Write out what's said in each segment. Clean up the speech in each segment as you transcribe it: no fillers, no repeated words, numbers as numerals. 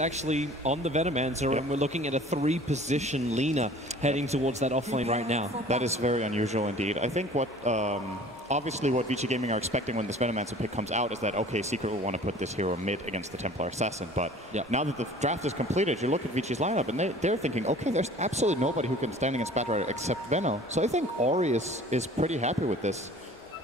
actually on the Venomancer, and we're looking at a 3-position Lina heading towards that offlane right now. That is very unusual indeed. I think what obviously what Vici Gaming are expecting when this Venomancer pick comes out is that, okay, Secret will want to put this hero mid against the Templar Assassin, but now that the draft is completed, you look at Vici's lineup and they're thinking, okay, there's absolutely nobody who can stand against Batrider except Veno. So I think Ori is pretty happy with this.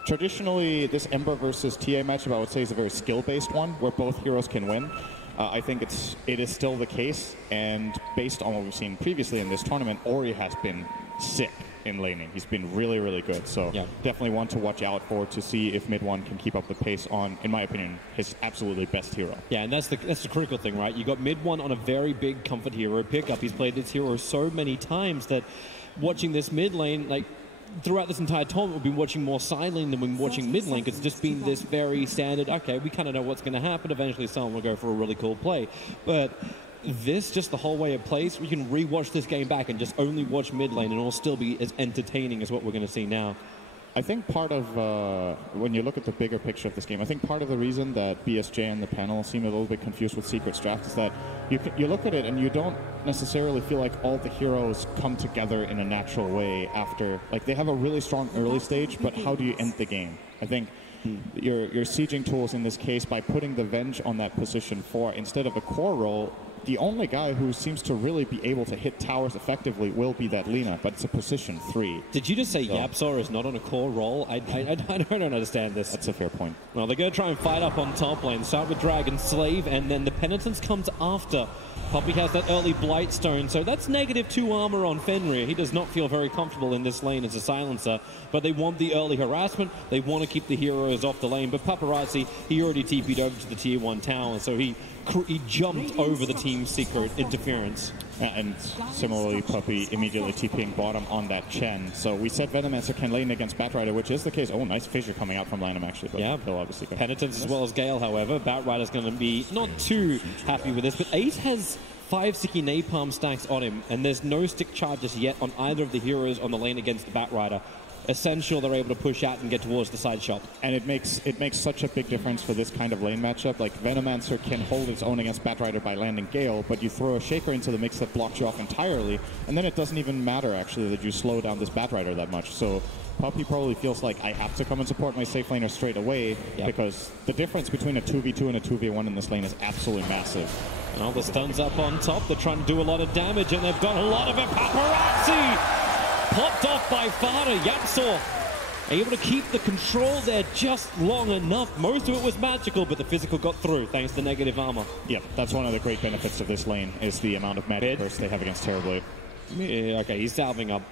Traditionally, this Ember versus TA matchup, I would say, is a very skill-based one, where both heroes can win. I think it is still the case, and based on what we've seen previously in this tournament, Ori has been sick in laning. He's been really, really good, so definitely one to watch out for to see if mid one can keep up the pace on, in my opinion, his absolutely best hero. Yeah, and that's the critical thing, right? You got mid one on a very big comfort hero pickup. He's played this hero so many times that watching this mid lane, like, throughout this entire tournament, we've been watching more side lane than we've been watching mid lane. It's just been this very standard, okay, we kind of know what's going to happen. Eventually someone will go for a really cool play. But this, just the whole way it plays, we can re-watch this game back and just only watch mid lane and it'll still be as entertaining as what we're going to see now. I think part of, when you look at the bigger picture of this game, I think part of the reason that BSJ and the panel seem a little bit confused with Secret's draft is that you look at it and you don't necessarily feel like all the heroes come together in a natural way after. Like, they have a really strong early stage, but how do you end the game? I think your sieging tools in this case, by putting the Venge on that position 4 instead of a core role, the only guy who seems to really be able to hit towers effectively will be that Lina, but it's a position 3. Did you just say Yapzor is not on a core role? I don't understand this. That's a fair point. Well, they're going to try and fight up on top lane. Start with Dragon Slave, and then the Penitence comes after. Poppy has that early Blightstone, so that's -2 armor on Fenrir. He does not feel very comfortable in this lane as a silencer, but they want the early harassment. They want to keep the heroes off the lane, but Paparazzi, he already TP'd over to the tier 1 tower, so he jumped over the team's Secret interference. And similarly, Puppy immediately TPing bottom on that Chen. So we said Venomancer can lane against Batrider, which is the case. Oh, nice fissure coming out from Lanham, actually. But he'll obviously go. Penitence as well as Gale, however. Batrider's going to be not too happy with this, but Ace has 5 sticky napalm stacks on him, and there's no stick charges yet on either of the heroes on the lane against Batrider. Essential they're able to push out and get towards the side shop. And it makes such a big difference for this kind of lane matchup. Like, Venomancer can hold its own against Batrider by landing Gale, but you throw a Shaker into the mix that blocks you off entirely, and then it doesn't even matter, actually, that you slow down this Batrider that much. So Puppy probably feels like, I have to come and support my safe laner straight away, because the difference between a 2v2 and a 2v1 in this lane is absolutely massive. Well, the stun's up on top. They're trying to do a lot of damage, and they've got a lot of it. Paparazzi! Popped off by Fada. Yapzor able to keep the control there just long enough. Most of it was magical, but the physical got through thanks to negative armor. Yep, that's one of the great benefits of this lane, is the amount of magic burst they have against Terrorblade. Yeah, okay, he's salving up.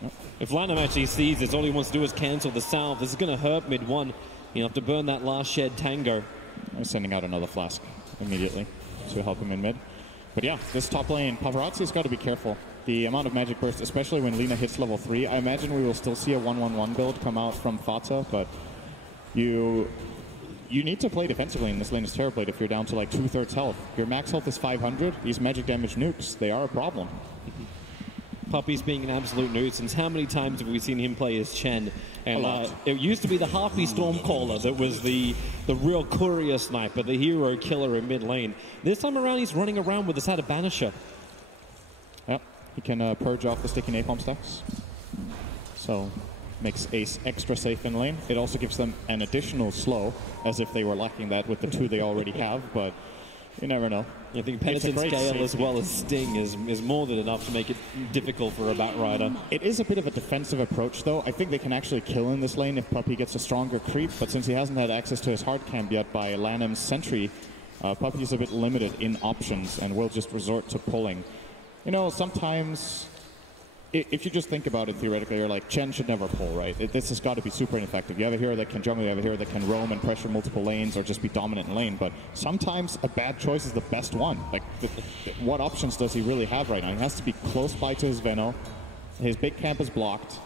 Yep. If Lanham actually sees this, all he wants to do is cancel the salve. This is going to hurt mid one. You have to burn that last shed Tango. I'm sending out another flask immediately to help him in mid. But yeah, this top lane, Paparazzi's got to be careful. The amount of magic burst, especially when Lina hits level 3, I imagine we will still see a 1-1-1 build come out from Fata, but you need to play defensively in this lane as Terrorblade if you're down to like 2/3 health. Your max health is 500. These magic damage nukes, they are a problem. Puppy's being an absolute nuisance. How many times have we seen him play as Chen? And it used to be the Harpy Stormcaller that was the real courier sniper, the hero killer in mid lane. This time around, he's running around with the Sada Banisher. Yep, he can purge off the sticky napalm stacks. So, makes Ace extra safe in lane. It also gives them an additional slow, as if they were lacking that with the 2 they already have, but you never know. I think Penitence Scale as well as Sting is more than enough to make it difficult for a Batrider. It is a bit of a defensive approach, though. I think they can actually kill in this lane if Puppy gets a stronger creep, but since he hasn't had access to his hard camp yet by Lanham's Sentry, Puppy is a bit limited in options and will just resort to pulling. You know, sometimes, if you just think about it theoretically, you're like, Chen should never pull, right? This has got to be super ineffective. You have a hero that can jungle, you have a hero that can roam and pressure multiple lanes or just be dominant in lane, but sometimes a bad choice is the best one. Like, what options does he really have right now? He has to be close by to his Veno. His big camp is blocked.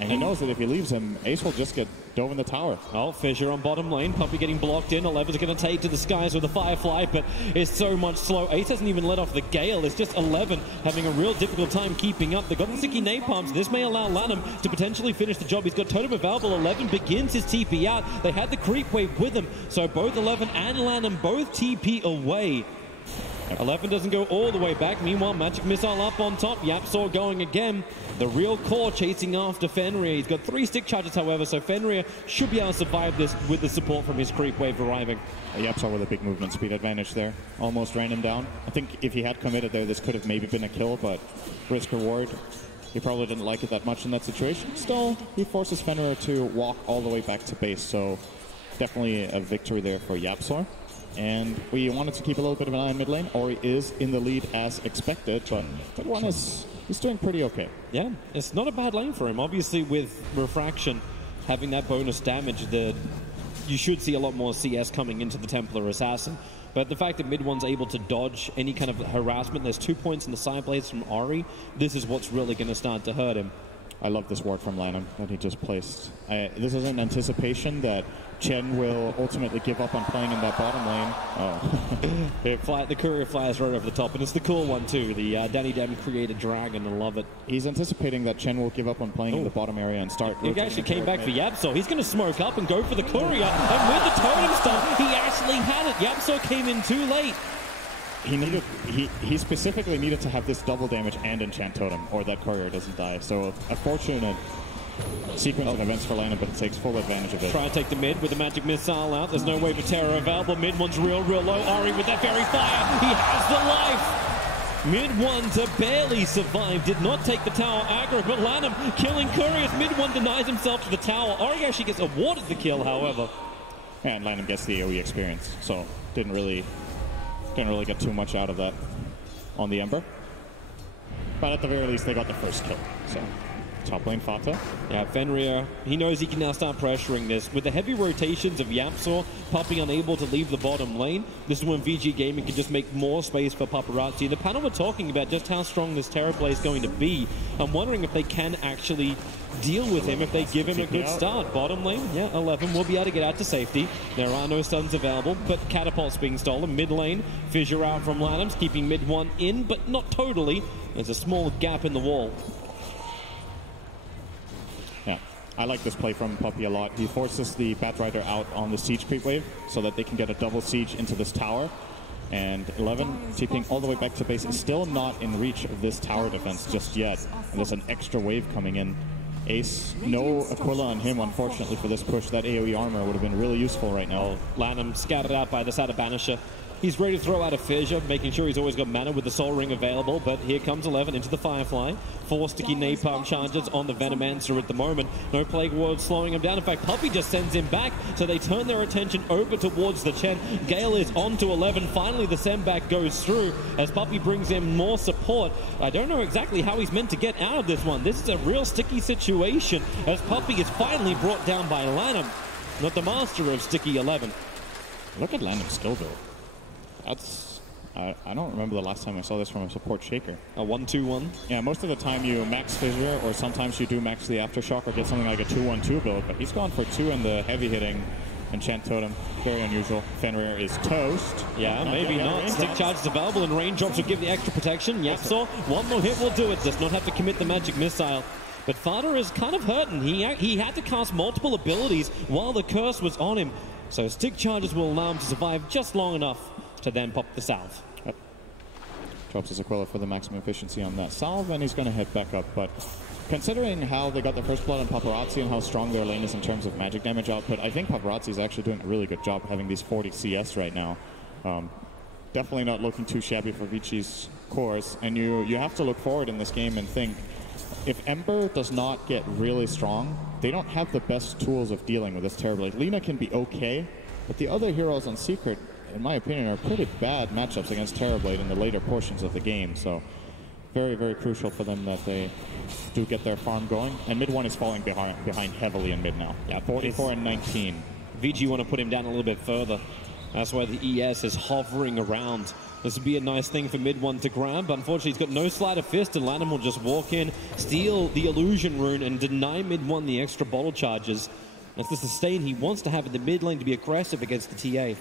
And he knows that if he leaves him, Ace will just get dove in the tower. Oh, Fissure on bottom lane. Puppy getting blocked in. 11's going to take to the skies with the Firefly, but it's so much slow. Ace hasn't even let off the Gale. It's just 11 having a real difficult time keeping up. They've got the sticky napalms. This may allow Lanham to potentially finish the job. He's got Totem available. 11 begins his TP out. They had the creep wave with him, so both 11 and Lanham both TP away. 11 doesn't go all the way back. Meanwhile, Magic Missile up on top. YapzOr going again. The real core chasing after Fenrir. He's got 3 stick charges, however, so Fenrir should be able to survive this with the support from his creep wave arriving. YapzOr with a big movement speed advantage there. Almost ran him down. I think if he had committed there, this could have maybe been a kill, but risk reward. He probably didn't like it that much in that situation. Still, he forces Fenrir to walk all the way back to base, so definitely a victory there for YapzOr. And we wanted to keep a little bit of an eye on mid lane. Ori is in the lead as expected, but TobiWan he's doing pretty okay. Yeah, it's not a bad lane for him. Obviously, with Refraction having that bonus damage, you should see a lot more CS coming into the Templar Assassin. But the fact that mid one's able to dodge any kind of harassment, there's 2 points in the side blades from Ori, this is what's really going to start to hurt him. I love this ward from Lanham that he just placed. This is an anticipation that Chen will ultimately give up on playing in that bottom lane. Oh. The courier flies right over the top, and it's the cool one too. The Danny Dem created dragon, I love it. He's anticipating that Chen will give up on playing in the bottom area and start. He actually came back for YapzOr. He's going to smoke up and go for the courier, and with the totem stun, he actually had it. YapzOr came in too late. He specifically needed to have this double damage and enchant totem, or that courier doesn't die. So a fortunate sequence of events for Lanham, but it takes full advantage of it. Try and take the mid with the magic missile out. There's no wave of terror available. Mid one's real low. Ori with that very fire. He has the life. Mid one to barely survive. Did not take the tower aggro, but Lanham killing couriers. Mid one denies himself to the tower. Ori actually gets awarded the kill, however. And Lanham gets the AoE experience, so didn't really get too much out of that on the Ember. But at the very least, they got the first kill. So, top lane Fata. Yeah, Fenrir, he knows he can now start pressuring this. With the heavy rotations of YapzOr, Puppey unable to leave the bottom lane, this is when VG Gaming can just make more space for Paparazzi. The panel were talking about just how strong this Terrorblade is going to be. I'm wondering if they can actually deal with him if they give him a good start. Bottom lane, yeah, 11 will be able to get out to safety. There are no stuns available, but Catapult's being stolen. Mid lane, fissure out from Lanham's, keeping mid one in, but not totally. There's a small gap in the wall. Yeah, I like this play from Puppey a lot. He forces the Batrider out on the siege creep wave so that they can get a double siege into this tower. And 11, TPing all the way back to base, is still not in reach of this tower defense just yet. And there's an extra wave coming in. Ace, no Aquila on him, unfortunately, for this push. That AoE armor would have been really useful right now. Lanham scattered out by the side of Banisher. He's ready to throw out a fissure, making sure he's always got mana with the Soul Ring available, but here comes 11 into the Firefly. 4 sticky napalm charges on the Venomancer at the moment. No Plague Ward slowing him down. In fact, Puppey just sends him back, so they turn their attention over towards the Chen. Gale is onto 11. Finally, the send back goes through as Puppey brings in more support. I don't know exactly how he's meant to get out of this one. This is a real sticky situation as Puppey is finally brought down by Lanham, not the master of sticky 11. Look at Lanham's skill build. That's, I don't remember the last time I saw this from a support shaker. A 1-2-1? Yeah, most of the time you max Fissure, or sometimes you do max the Aftershock or get something like a 2-1-2 build, but he's gone for 2 in the heavy hitting Enchant Totem. Very unusual. Fenrir is toast. Yeah, maybe not. Stick charges available and raindrops will give the extra protection. YapzOr, one more hit will do it. Does not have to commit the magic missile. But Fata is kind of hurting. He had to cast multiple abilities while the curse was on him. So stick charges will allow him to survive just long enough to then pop the salve. Yep. Drops his Aquila for the maximum efficiency on that salve, and he's going to head back up. But considering how they got their first blood on Paparazzi and how strong their lane is in terms of magic damage output, I think Paparazzi is actually doing a really good job having these 40 CS right now. Definitely not looking too shabby for Vici's cores. And you have to look forward in this game and think, if Ember does not get really strong, they don't have the best tools of dealing with this Terrorblade. Lina can be okay, but the other heroes on Secret, in my opinion, are pretty bad matchups against Terrorblade in the later portions of the game. So very, very crucial for them that they do get their farm going. And mid one is falling behind heavily in mid now. Yeah, 44 and 19. VG want to put him down a little bit further. That's why the ES is hovering around. This would be a nice thing for mid one to grab, but unfortunately he's got no Sleight of Fist, and Lanham will just walk in, steal the Illusion Rune, and deny mid one the extra bottle charges. That's the sustain he wants to have in the mid lane to be aggressive against the TA.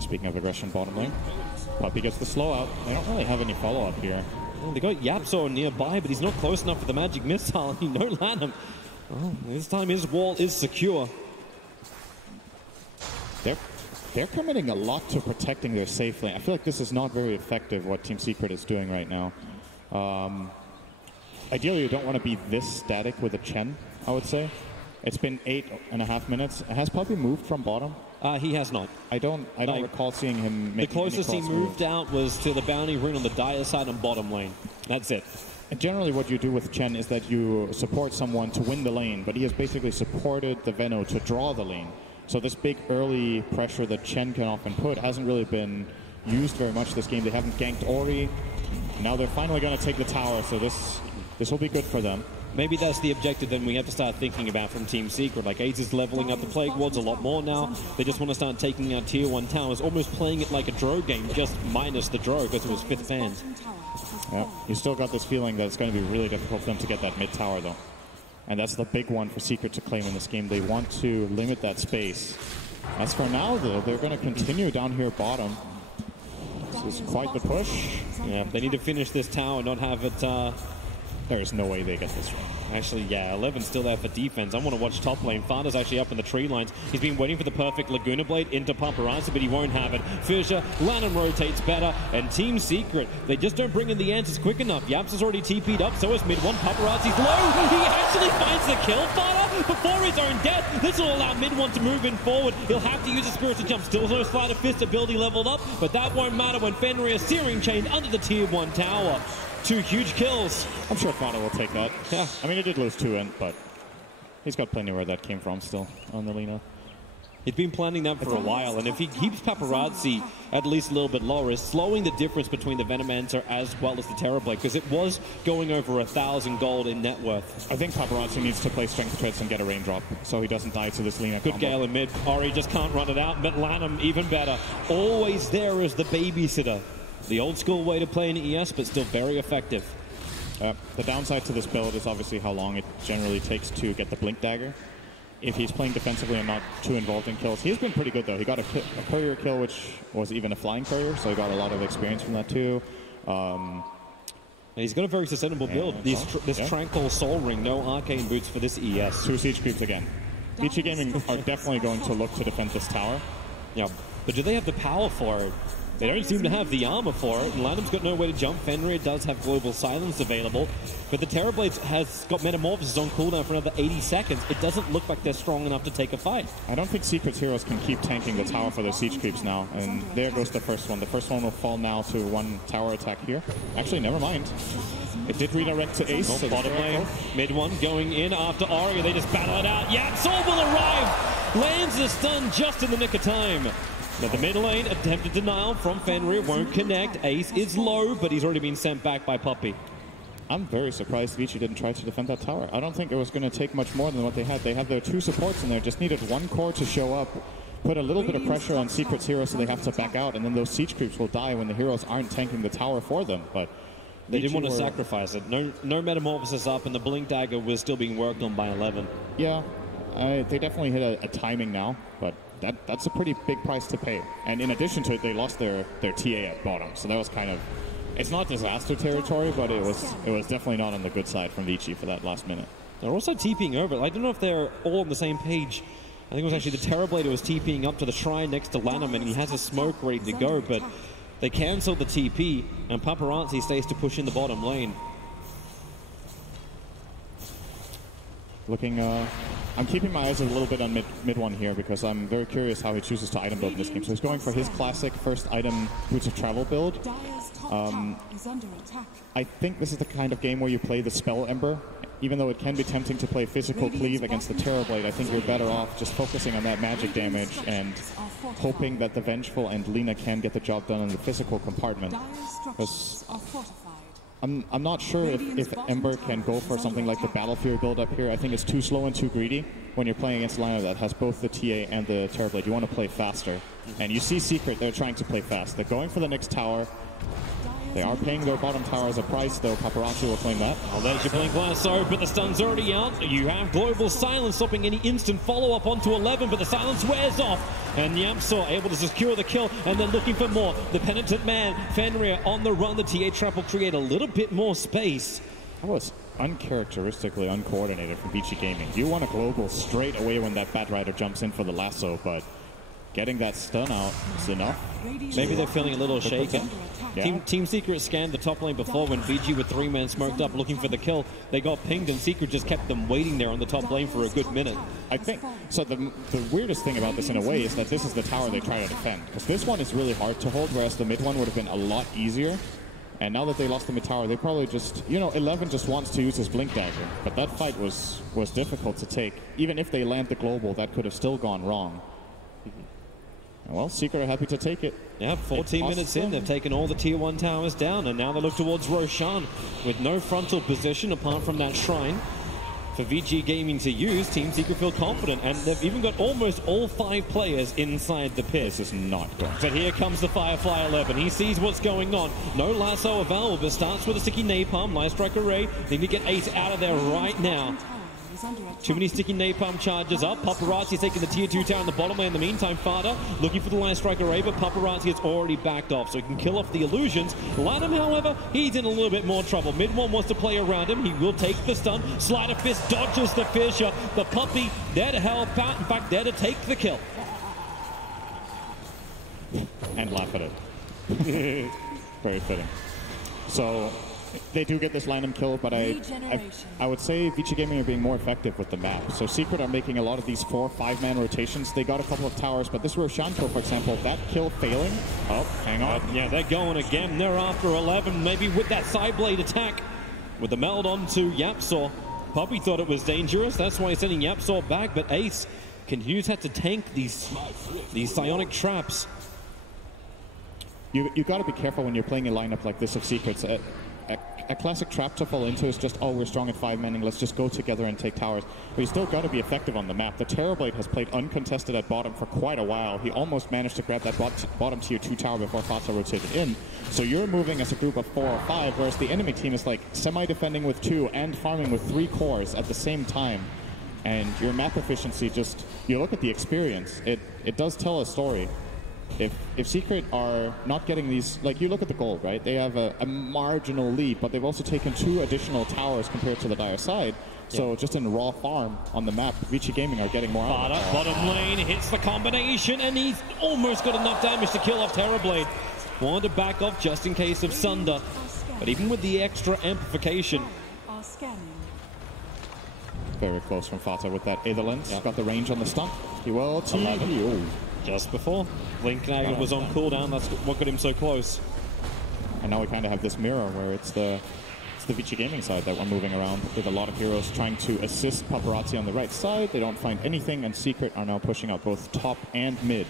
Speaking of aggression bottom lane, Puppey gets the slow out. They don't really have any follow-up here. Well, they got YapzOr nearby, but he's not close enough for the magic missile. You know Lanham. Well, this time his wall is secure. They're they're committing a lot to protecting their safe lane. I feel like this is not very effective, what Team Secret is doing right now. Ideally, you don't want to be this static with a Chen, I would say. It's been 8.5 minutes. It has probably moved from bottom. He has not. I don't recall seeing him make the closest he moved out was to the bounty rune on the dire side on bottom lane. That's it. And generally what you do with Chen is that you support someone to win the lane, but he has basically supported the Veno to draw the lane. So this big early pressure that Chen can often put hasn't really been used very much this game. They haven't ganked Ori. Now they're finally going to take the tower, so this will be good for them. Maybe that's the objective then we have to start thinking about from Team Secret. Like, Ace is leveling up the Plague Wards a lot more now. They just want to start taking out Tier 1 towers, almost playing it like a Drow game, just minus the Drow because it was 5th band. Yeah, you still got this feeling that it's going to be really difficult for them to get that mid tower, though. And that's the big one for Secret to claim in this game. They want to limit that space. As for now, though, they're going to continue down here bottom. This is quite the push. Yeah, they need to finish this tower, not have it... There is no way they get this one. Actually, yeah, 11's still there for defense. I want to watch top lane. Fanda's actually up in the tree lines. He's been waiting for the perfect Laguna Blade into Paparazzi, but he won't have it. Fissure, Lanham rotates better, and Team Secret, they just don't bring in the answers quick enough. Yaps has already TP'd up, so is mid one. Paparazzi's low. He actually finds the kill, Fada, before his own death. This will allow mid one to move in forward. He'll have to use a Spirit to jump. Still no Sleight of Fist ability leveled up, but that won't matter when Fenrir is searing chained under the Tier 1 tower. 2 huge kills. I'm sure Fada will take that. Yeah. I mean, he did lose 2 in, but he's got plenty where that came from still on the Lina. He's been planning that for a while, and if he keeps Paparazzi at least a little bit lower, is slowing the difference between the Venomancer as well as the Terrorblade, because it was going over 1,000 gold in net worth. I think Paparazzi needs to play Strength Treads and get a raindrop, so he doesn't die to this Lina Good combo. Gale in mid. Ori just can't run it out, but Lanham even better. Always there as the babysitter. The old school way to play in ES, but still very effective. The downside to this build is obviously how long it generally takes to get the Blink Dagger. If he's playing defensively and not too involved in kills. He's been pretty good, though. He got a courier kill, which was even a flying courier, so he got a lot of experience from that, too. And he's got a very sustainable build. This Tranquil Soul Ring, no arcane boots for this ES. 2 siege creeps again. Vici Gaming are definitely going to look to defend this tower. Yeah, but do they have the power for it? They don't seem to have the armor for it, and Lanham's got no way to jump. Fenrir does have Global Silence available, but the Terrorblade has got Metamorphosis on cooldown for another 80 seconds. It doesn't look like they're strong enough to take a fight. I don't think Secret's heroes can keep tanking the tower for their siege creeps now, and there goes the first one. The first one will fall now to 1 tower attack here. Actually, never mind. It did redirect to Ace. So bottom lane, mid one going in after Ori. They just battle it out. Yapsol will arrive. Lands the stun just in the nick of time. But the mid lane, attempted denial from Fenrir, won't connect. Ace is low, but he's already been sent back by Puppey. I'm very surprised Vici didn't try to defend that tower. I don't think it was going to take much more than what they had. They have their 2 supports in there, just needed 1 core to show up, put a little bit of pressure on Secret's heroes so they have to back out, and then those siege creeps will die when the heroes aren't tanking the tower for them. But they didn't want to sacrifice it. No Metamorphosis up, and the Blink Dagger was still being worked on by 11. Yeah, they definitely hit a timing now, but that's a pretty big price to pay. And in addition to it, they lost their TA at bottom, so that was kind of... It's not disaster territory, but it was definitely not on the good side from Vici for that last minute. They're also TPing over. I don't know if they're all on the same page. I think it was actually the Terrorblade who was TPing up to the shrine next to Lanham, and he has a smoke ready to go, but they cancel the TP, and Paparazzi stays to push in the bottom lane. Looking, I'm keeping my eyes a little bit on mid one here because I'm very curious how he chooses to item build in this game. So he's going for his classic first item Boots of Travel build. I think this is the kind of game where you play the Spell Ember. Even though it can be tempting to play physical cleave against the Terrorblade, I think you're better off just focusing on that magic damage and hoping that the Vengeful and Lina can get the job done in the physical compartment. Because I'm not sure if Ember can go for something like the Battlefield build up here. I think it's too slow and too greedy when you're playing against a lineup that has both the TA and the Terrorblade. You want to play faster. And you see Secret, they're trying to play fast. They're going for the next tower. They are paying their bottom tower as a price, though. Paparazzi will claim that. Oh, there's your Blink Lasso, but the stun's already out. You have Global Silence stopping any instant follow-up onto 11, but the silence wears off. And Yamsaw able to secure the kill, and they're looking for more. The Penitent Man, Fenrir on the run. The TA trap will create a little bit more space. That was uncharacteristically uncoordinated from Vici Gaming. You want a global straight away when that Bat Rider jumps in for the lasso, but getting that stun out is enough. Maybe they're feeling a little shaken. Yeah. Team Secret scanned the top lane before when Vici with 3 men smoked up looking for the kill. They got pinged and Secret just kept them waiting there on the top lane for a good minute. I think, so the weirdest thing about this in a way is that this is the tower they try to defend. Because this one is really hard to hold, whereas the mid one would have been a lot easier. And now that they lost the mid tower, they probably just, you know, 11 just wants to use his Blink Dagger. But that fight was difficult to take. Even if they land the global, that could have still gone wrong. Well, Secret are happy to take it. Yeah, 14 minutes in, they've taken all the tier 1 towers down, and now they look towards Roshan with no frontal position apart from that shrine. For Vici Gaming to use, Team Secret feel confident, and they've even got almost all 5 players inside the pit. This is not good. But here comes the Firefly 11. He sees what's going on. No lasso available, but starts with a sticky napalm. Light Strike Array. They need to get Ace out of there right now. Too many sticky napalm charges up. Paparazzi's taking the tier 2 tower in the bottom lane. In the meantime, Fada looking for the Light Strike Array, but Paparazzi has already backed off, so he can kill off the illusions. Lanham, however, he's in a little bit more trouble. Mid one wants to play around him. He will take the stun. Sleight of Fist dodges the Fisher. The Puppy there to help out. In fact, there to take the kill. And laugh at it. Very fitting. So they do get this Lanham kill, but I would say Vici Gaming are being more effective with the map. So Secret are making a lot of these 4 or 5-man rotations. They got a couple of towers, but this Roshan kill, for example, that kill failing. Oh, hang on. Yeah, they're going again. They're after 11, maybe with that side blade attack. With the meld on to Yapsaw. Puppy thought it was dangerous. That's why he's sending Yapsaw back, but Ace continues to have to tank these psionic traps. You got to be careful when you're playing a lineup like this of Secrets. A classic trap to fall into is just, oh, we're strong at 5-manning, let's just go together and take towers. But you still got to be effective on the map. The Terrorblade has played uncontested at bottom for quite a while. He almost managed to grab that bottom tier 2 tower before Fata rotated in. So you're moving as a group of 4 or 5, whereas the enemy team is like semi-defending with 2 and farming with 3 cores at the same time. And your map efficiency just, you look at the experience, it does tell a story. If Secret are not getting these, like you look at the gold, right? They have a marginal lead, but they've also taken 2 additional towers compared to the dire side. So just in raw farm on the map, Vici Gaming are getting more out of it. Bottom lane hits the combination, and he's almost got enough damage to kill off Terrorblade. Wanted to back off just in case of Sunder, but even with the extra amplification. Very close from Fata with that Aether Lens. Got the range on the stun. He will TP. Just before. Blink Dagger was on cooldown. That's what got him so close. And now we kind of have this mirror where it's the Vici Gaming side that we're moving around with a lot of heroes trying to assist Paparazzi on the right side. They don't find anything, and Secret are now pushing out both top and mid.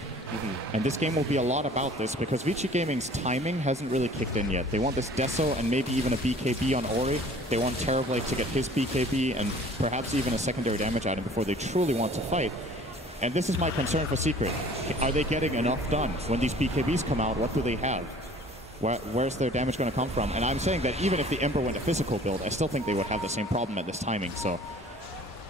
And this game will be a lot about this because Vici Gaming's timing hasn't really kicked in yet. They want this Deso and maybe even a BKB on Ori. They want Terrorblade to get his BKB and perhaps even a secondary damage item before they truly want to fight. And this is my concern for Secret. Are they getting enough done? When these BKBs come out, what do they have? Where's their damage going to come from? And I'm saying that even if the Ember went a physical build, I still think they would have the same problem at this timing. So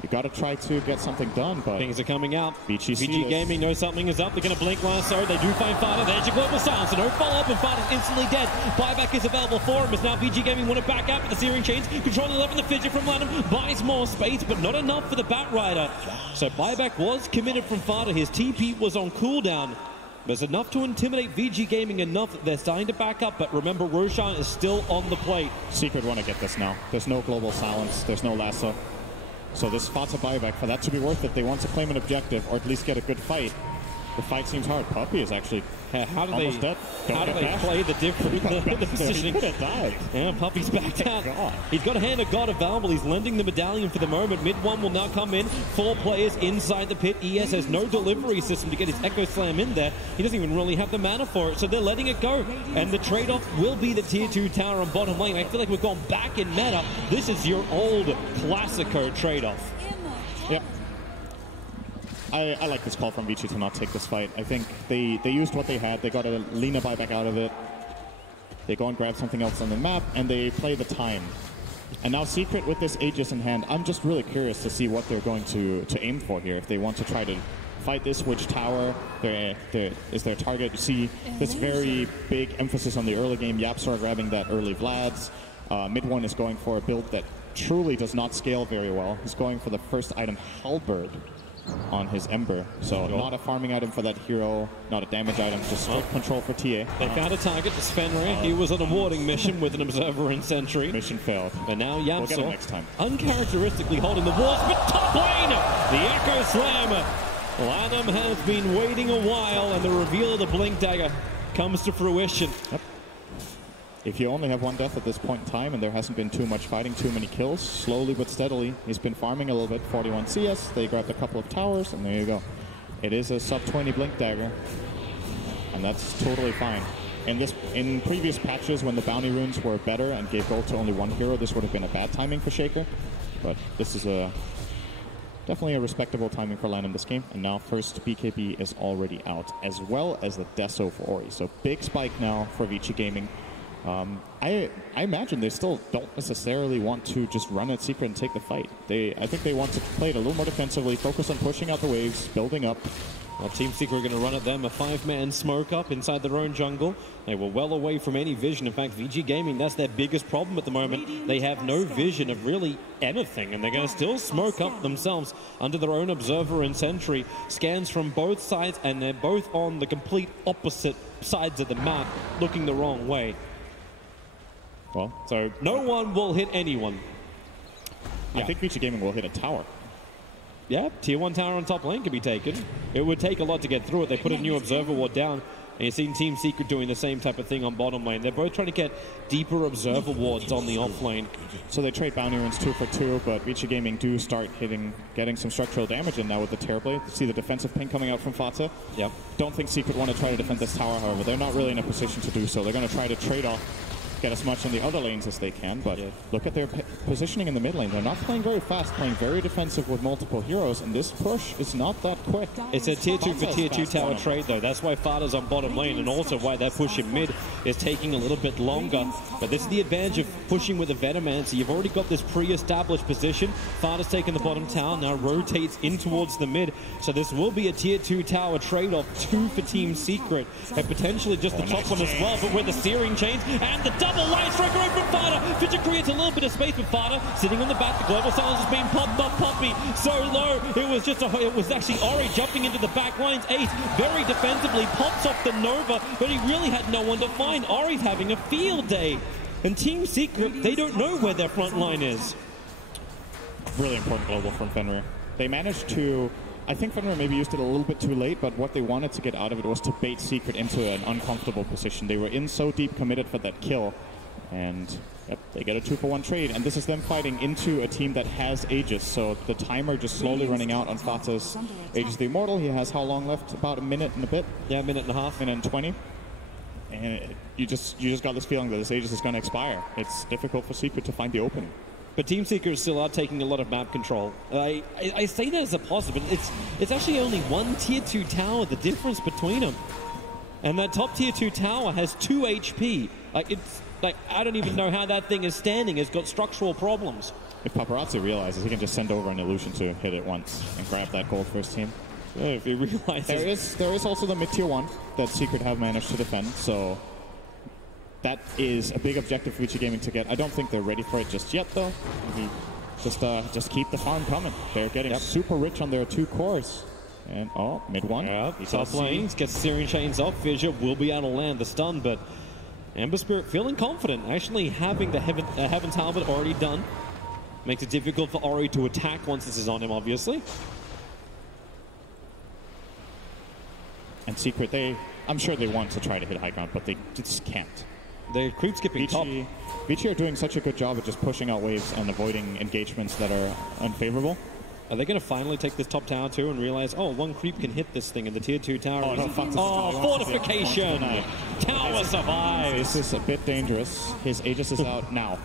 you got to try to get something done. But things are coming out. Vici Gaming knows something is up. They're going to blink lasso. They do find Fada. There's your global silence. So no follow-up, and Fada's instantly dead. Buyback is available for him. As now Vici Gaming want to back out with the Searing Chains. Controlling 11, the Fidget from Lanham. Buys more space, but not enough for the Batrider. So buyback was committed from Fada. His TP was on cooldown. There's enough to intimidate Vici Gaming enough that they're starting to back up, but remember, Roshan is still on the plate. Secret want to get this now. There's no global silence. There's no lasso. So this Fata buyback, for that to be worth it, they want to claim an objective or at least get a good fight. The fight seems hard. Puppy is actually almost dead. How do they play the different the positioning? He could have died. Yeah, Puppy's backed out. He's got a Hand of God available. He's lending the medallion for the moment. Mid one will now come in. 4 players inside the pit. ES has no delivery system to get his Echo Slam in there. He doesn't even really have the mana for it, so they're letting it go. And the trade-off will be the tier 2 tower on bottom lane. I feel like we've gone back in meta. This is your old Classico trade-off. Yep. I like this call from Vici to not take this fight. I think they used what they had. They got a Lina buyback out of it. They go and grab something else on the map, and they play the time. And now Secret with this Aegis in hand, I'm just really curious to see what they're going to aim for here. If they want to try to fight this, which tower is their target. You see this very big emphasis on the early game. Yapsar grabbing that early Vlads. Mid one is going for a build that truly does not scale very well. He's going for the first item, Halberd. on his Ember. So not a farming item for that hero, not a damage item, just straight control for TA. They found a target to syndereN. He was on a warding mission with an Observer and Sentry. Mission failed. But now Yamsel, we'll get him next time. Uncharacteristically holding the walls, but top lane! The Echo Slam! Lanham has been waiting a while, and the reveal of the Blink Dagger comes to fruition. Yep. If you only have one death at this point in time and there hasn't been too much fighting, too many kills, slowly but steadily, he's been farming a little bit. 41 CS, they grabbed a couple of towers, and there you go. It is a sub-20 Blink Dagger, and that's totally fine. In previous patches, when the bounty runes were better and gave gold to only one hero, this would have been a bad timing for Shaker. But this is definitely a respectable timing for Lan in this game. And now first BKB is already out, as well as the Deso for Ori. So big spike now for Vici Gaming. I imagine they still don't necessarily want to just run at Secret and take the fight. I think they want to play it a little more defensively, focus on pushing out the waves, building up. Well, Team Secret are going to run at them, a 5-man smoke up inside their own jungle. They were well away from any vision. In fact, VG Gaming, that's their biggest problem at the moment. They have no vision of really anything, and they're going to still smoke up themselves under their own Observer and Sentry. Scans from both sides, and they're both on the complete opposite sides of the map, looking the wrong way. Well, so no one will hit anyone. I think Vici Gaming will hit a tower. Yeah, tier 1 tower on top lane can be taken. It would take a lot to get through it. They put a new Observer ward down, and you've seen Team Secret doing the same type of thing on bottom lane. They're both trying to get deeper Observer wards on the off lane. So they trade bounty runes 2 for 2, but Vici Gaming do start getting some structural damage in now with the Terrorblade. See the defensive ping coming out from Fata. Yep. Don't think Secret want to try to defend this tower, however. They're not really in a position to do so. They're going to try to trade off, get as much in the other lanes as they can, but look at their positioning in the mid lane. They're not playing very fast, playing very defensive with multiple heroes, and this push is not that quick. It's a tier 2 for tier 2 tower trade, though. That's why Fada's on bottom lane, and also why that push in mid is taking a little bit longer. But this is the advantage of pushing with a Venomancer. You've already got this pre-established position. Fada's taking the bottom tower, now rotates in towards the mid, so this will be a tier 2 tower trade-off, 2 for Team Secret, and potentially just the top one as well, but with the searing chains and the double line strike away from Fada. Vici creates a little bit of space with Fada sitting on the back. The global silence is being popped off Poppy so low. It was actually Ori jumping into the back lines. Ace very defensively pops off the Nova, but he really had no one to find. Ori's having a field day, and Team Secret, they don't know where their front line is. Really important global from Fenrir. They managed to, I think Fenrir maybe used it a little bit too late, but what they wanted to get out of it was to bait Secret into an uncomfortable position. They were in so deep committed for that kill, and they get a 2-for-1 trade, and this is them fighting into a team that has Aegis, so the timer just slowly running out on Fata's Aegis the Immortal. He has how long left? About a minute and a bit? Yeah, a minute and a half. Minute and 20. And you just got this feeling that this Aegis is going to expire. It's difficult for Secret to find the opening. But Team Secret still are taking a lot of map control. I say that as a positive, but it's actually only one tier 2 tower, the difference between them. And that top tier 2 tower has 2 HP. I don't even know how that thing is standing. It's got structural problems. If Paparazzi realizes, he can just send over an illusion to hit it once and grab that gold for his team. Yeah, if he realizes. There is also the mid tier 1 that Secret have managed to defend, so that is a big objective for Vici Gaming to get. I don't think they're ready for it just yet, though. Just keep the farm coming. They're getting super rich on their 2 cores. And, mid 1. Yeah, top lanes, gets Searing Chains off. Fissure will be able to land the stun, but Ember Spirit feeling confident. Actually having the Heaven's Halberd already done makes it difficult for Ori to attack once this is on him, obviously. And Secret, I'm sure they want to try to hit high ground, but they just can't. They're creep skipping top. Vici are doing such a good job of just pushing out waves and avoiding engagements that are unfavorable. Are they going to finally take this top tower too and realize, one creep can hit this thing in the tier 2 tower? Fortification! Tower survives! This is a bit dangerous. His Aegis is out now.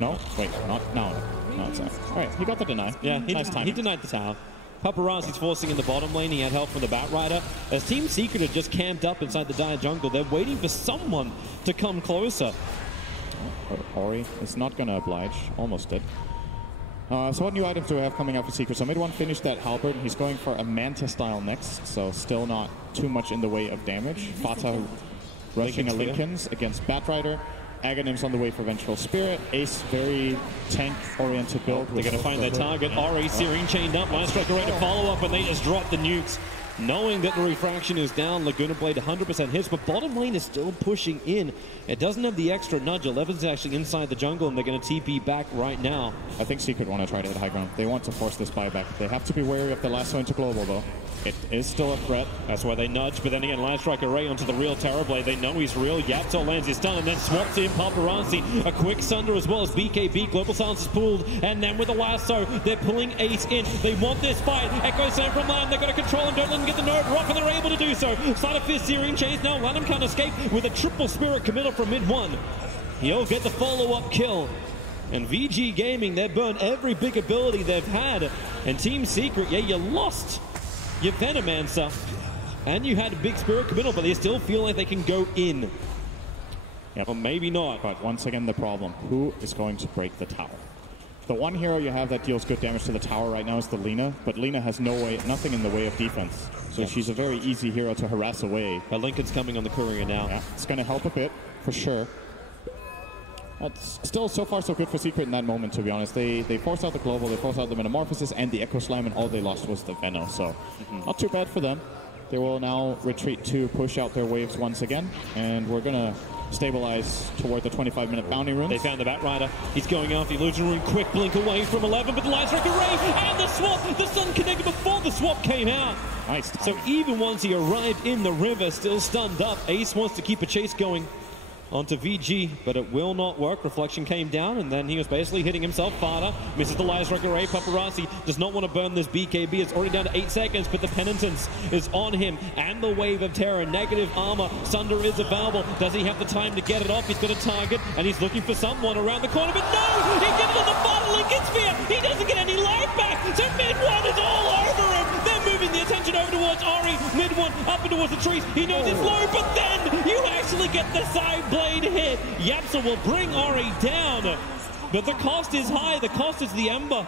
No? Wait, not now. No, it's out. Alright, he got the deny. Yeah, he denied the tower. Paparazzi's forcing in the bottom lane. He had help from the Batrider. As Team Secret had just camped up inside the Dire jungle, they're waiting for someone to come closer. Ori is not going to oblige. Almost did. So what new items do we have coming out for Secret? So mid 1 finished that Halberd. He's going for a Manta style next, so still not too much in the way of damage. Fata rushing a Linkens against Batrider. Aghanim's on the way for Vengeful Spirit. Ace, very tank-oriented build. They're going to find their target. Ori, syndereN chained up. Line Striker ready to follow up, and they just drop the nukes. Knowing that the refraction is down, Laguna Blade 100% hits, but bottom lane is still pushing in. It doesn't have the extra nudge. 11's actually inside the jungle, and they're going to TP back right now. I think Secret want to try to hit high ground. They want to force this buyback. They have to be wary of the lasso into global, though. It is still a threat. That's why they nudge, but then again, Line Striker Ray onto the real Terrorblade. They know he's real. Yapto lands his stun and then swaps in Paparazzi. A quick Sunder as well as BKB. Global Silence is pulled, and then with a lasso, they're pulling Ace in. They want this fight. Echo Sam from line. They're going to control him. Don't let him get the node rock, and they're able to do so. Side of Fist, syndereN chains now. Lanham can't escape with a triple spirit committal from mid one. He'll get the follow-up kill. And VG Gaming, they've burned every big ability they've had. And Team Secret, yeah, you lost your Venomancer, and you had a big spirit committal, but they still feel like they can go in. Yep. Or maybe not. But once again, the problem, who is going to break the tower? The one hero you have that deals good damage to the tower right now is the Lina, but Lina has nothing in the way of defense. So she's a very easy hero to harass away. But Lincoln's coming on the courier now. Yeah, it's going to help a bit, for sure. That's still so far so good for Secret in that moment, to be honest. They forced out the global, they forced out the Metamorphosis and the Echo Slam, and all they lost was the Veno. So not too bad for them. They will now retreat to push out their waves once again, and we're going to stabilize toward the 25-minute bounty runes. They found the Batrider. He's going after the Illusion Rune. Quick blink away from 11, but the Line Striker Ray and the swap. The Sun connected before the swap came out. Nice. So even once he arrived in the river, still stunned up, Ace wants to keep a chase going onto VG, but it will not work. Reflection came down, and then he was basically hitting himself farther. Misses the Line Striker Ray. Paparazzi does not want to burn this BKB. It's already down to 8 seconds, but the Penitence is on him, and the Wave of Terror. Negative armor. Sunder is available. Does he have the time to get it off? He's got a target, and he's looking for someone around the corner, but no! He gives it on the final Lincoln Sphere! He doesn't get any life back! So mid-one is all over him! They're moving the attention over towards Ori. Mid-one up and towards the trees. He knows it's low, but then you actually get the side blade hit. Yapsa will bring Ori down, but the cost is high. The cost is the Ember.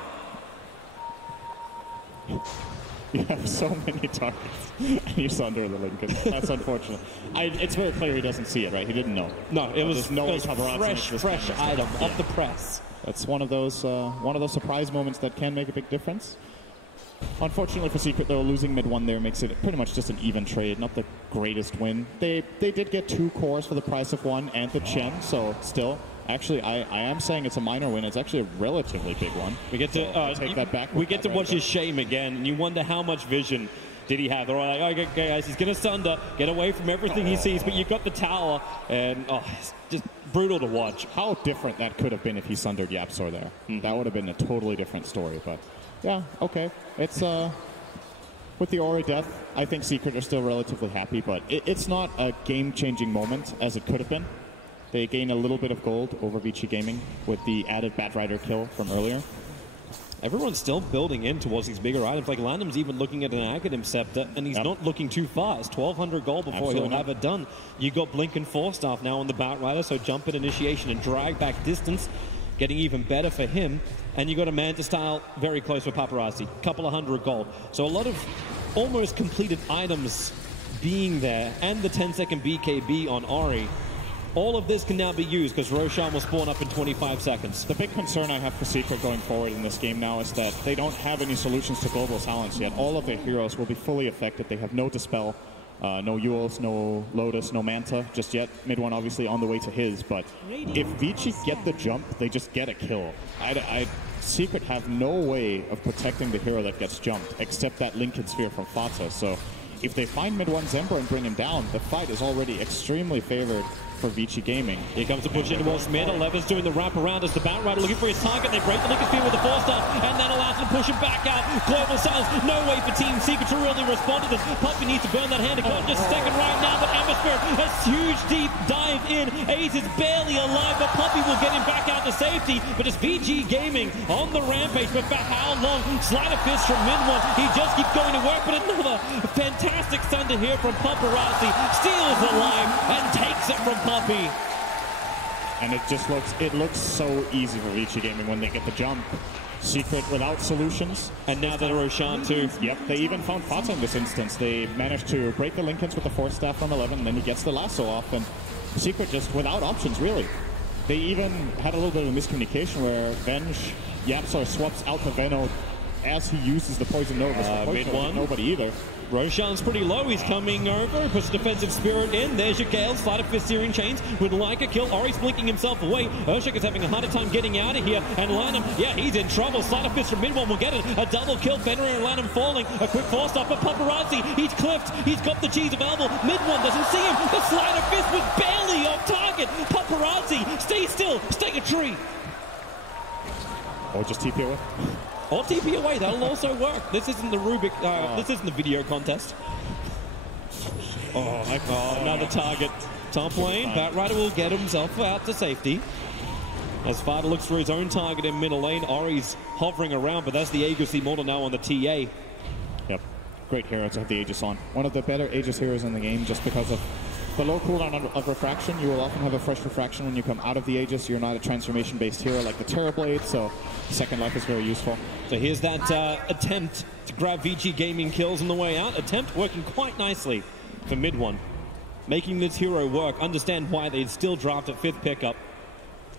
You have so many targets, and you Sunder the Lincoln. That's unfortunate. It's very clear he doesn't see it, right? He didn't know. No, it was fresh item off the press. That's one of those surprise moments that can make a big difference. Unfortunately for Secret, though, losing mid-1 there makes it pretty much just an even trade, not the greatest win. They did get 2 cores for the price of 1 and the Chen, so still, actually, I am saying it's a minor win. It's actually a relatively big one. We get to take that back. We get to watch his shame again, and you wonder how much vision did he have. They're all like, okay, guys, he's going to Sunder, get away from everything he sees, but you've got the tower, and it's just brutal to watch. How different that could have been if he Sundered Yapsor there. That would have been a totally different story, but yeah, okay. It's with the Ori death, I think Secret are still relatively happy, but it's not a game-changing moment as it could have been. They gain a little bit of gold over Vici Gaming with the added Batrider kill from earlier. Everyone's still building in towards these bigger items. Like Lanham's even looking at an Aghanim Scepter, and he's not looking too far. It's 1,200 gold before he'll have it done. You got Blink and Force Staff now on the Batrider, so jump in initiation and drag back distance, getting even better for him. And you got a Manta style very close with Paparazzi, couple of 100 gold. So a lot of almost completed items being there, and the 10-second BKB on Ori. All of this can now be used because Roshan will spawn up in 25 seconds. The big concern I have for Secret going forward in this game now is that they don't have any solutions to Global Silence yet. All of their heroes will be fully affected. They have no Dispel, no Euls, no Lotus, no Manta just yet. Mid-1 obviously on the way to his, but if Vici get the jump, they just get a kill. Secret have no way of protecting the hero that gets jumped except that Lincoln Sphere from Fata. So if they find mid-1's Ember and bring him down, the fight is already extremely favored for Vici Gaming. Here comes the push in towards mid. 11's doing the wrap around as the Batrider looking for his target. They break the Lincoln Sphere with the 4-star, and that allows them to push him back out. Global Silence, no way for Team Secret to really respond to this. Puppy needs to burn that hand. Just second right now, but Ember Spirit has huge deep dive in. Ace is barely alive, but Puppy will get him back out to safety. But it's VG Gaming on the rampage, but for how long? Sleight of fist from mid-1. He just keeps going to work, but another fantastic Sunder here from Paparazzi. Steals alive and takes it from Puppy. And it looks so easy for Vici Gaming when they get the jump. Secret without solutions. And now they're Roshan too. Yep, they even found Fata in this instance. They managed to break the Lincolns with the Force Staff from 11, and then he gets the lasso off, and Secret just without options, really. They even had a little bit of a miscommunication where Venge, Yapsar swaps out the Veno as he uses the Poison Nova. Mid one. Nobody either. Roshan's pretty low. He's coming over. Puts Defensive Spirit in. There's your Gale. Sleight of Fist Searing Chains. Would like a kill. Ori's blinking himself away. Urshica's having a harder time getting out of here. And Lanham, yeah, he's in trouble. Sleight of Fist from mid one will get it. A double kill. Fenrir and Lanham falling. A quick force up. But Paparazzi, he's clipped. He's got the cheese available. Mid one doesn't see him. The Sleight of Fist was barely on target. Paparazzi, stay still. Stay a tree. Or just TP away. Or TP away, that'll also work. This isn't the Rubik, this isn't the video contest. Another target. Top lane, Batrider will get himself out to safety. As Farda looks for his own target in middle lane, Ori's hovering around, but that's the Aegis Immortal now on the TA. Yep, great hero to have the Aegis on. One of the better Aegis heroes in the game just because of the low cooldown of refraction. You will often have a fresh refraction when you come out of the Aegis. You're not a transformation-based hero like the Terrorblade, so Second Life is very useful. So here's that attempt to grab Vici Gaming kills on the way out. Attempt working quite nicely for mid one. Making this hero work. Understand why they'd still draft at 5th pickup.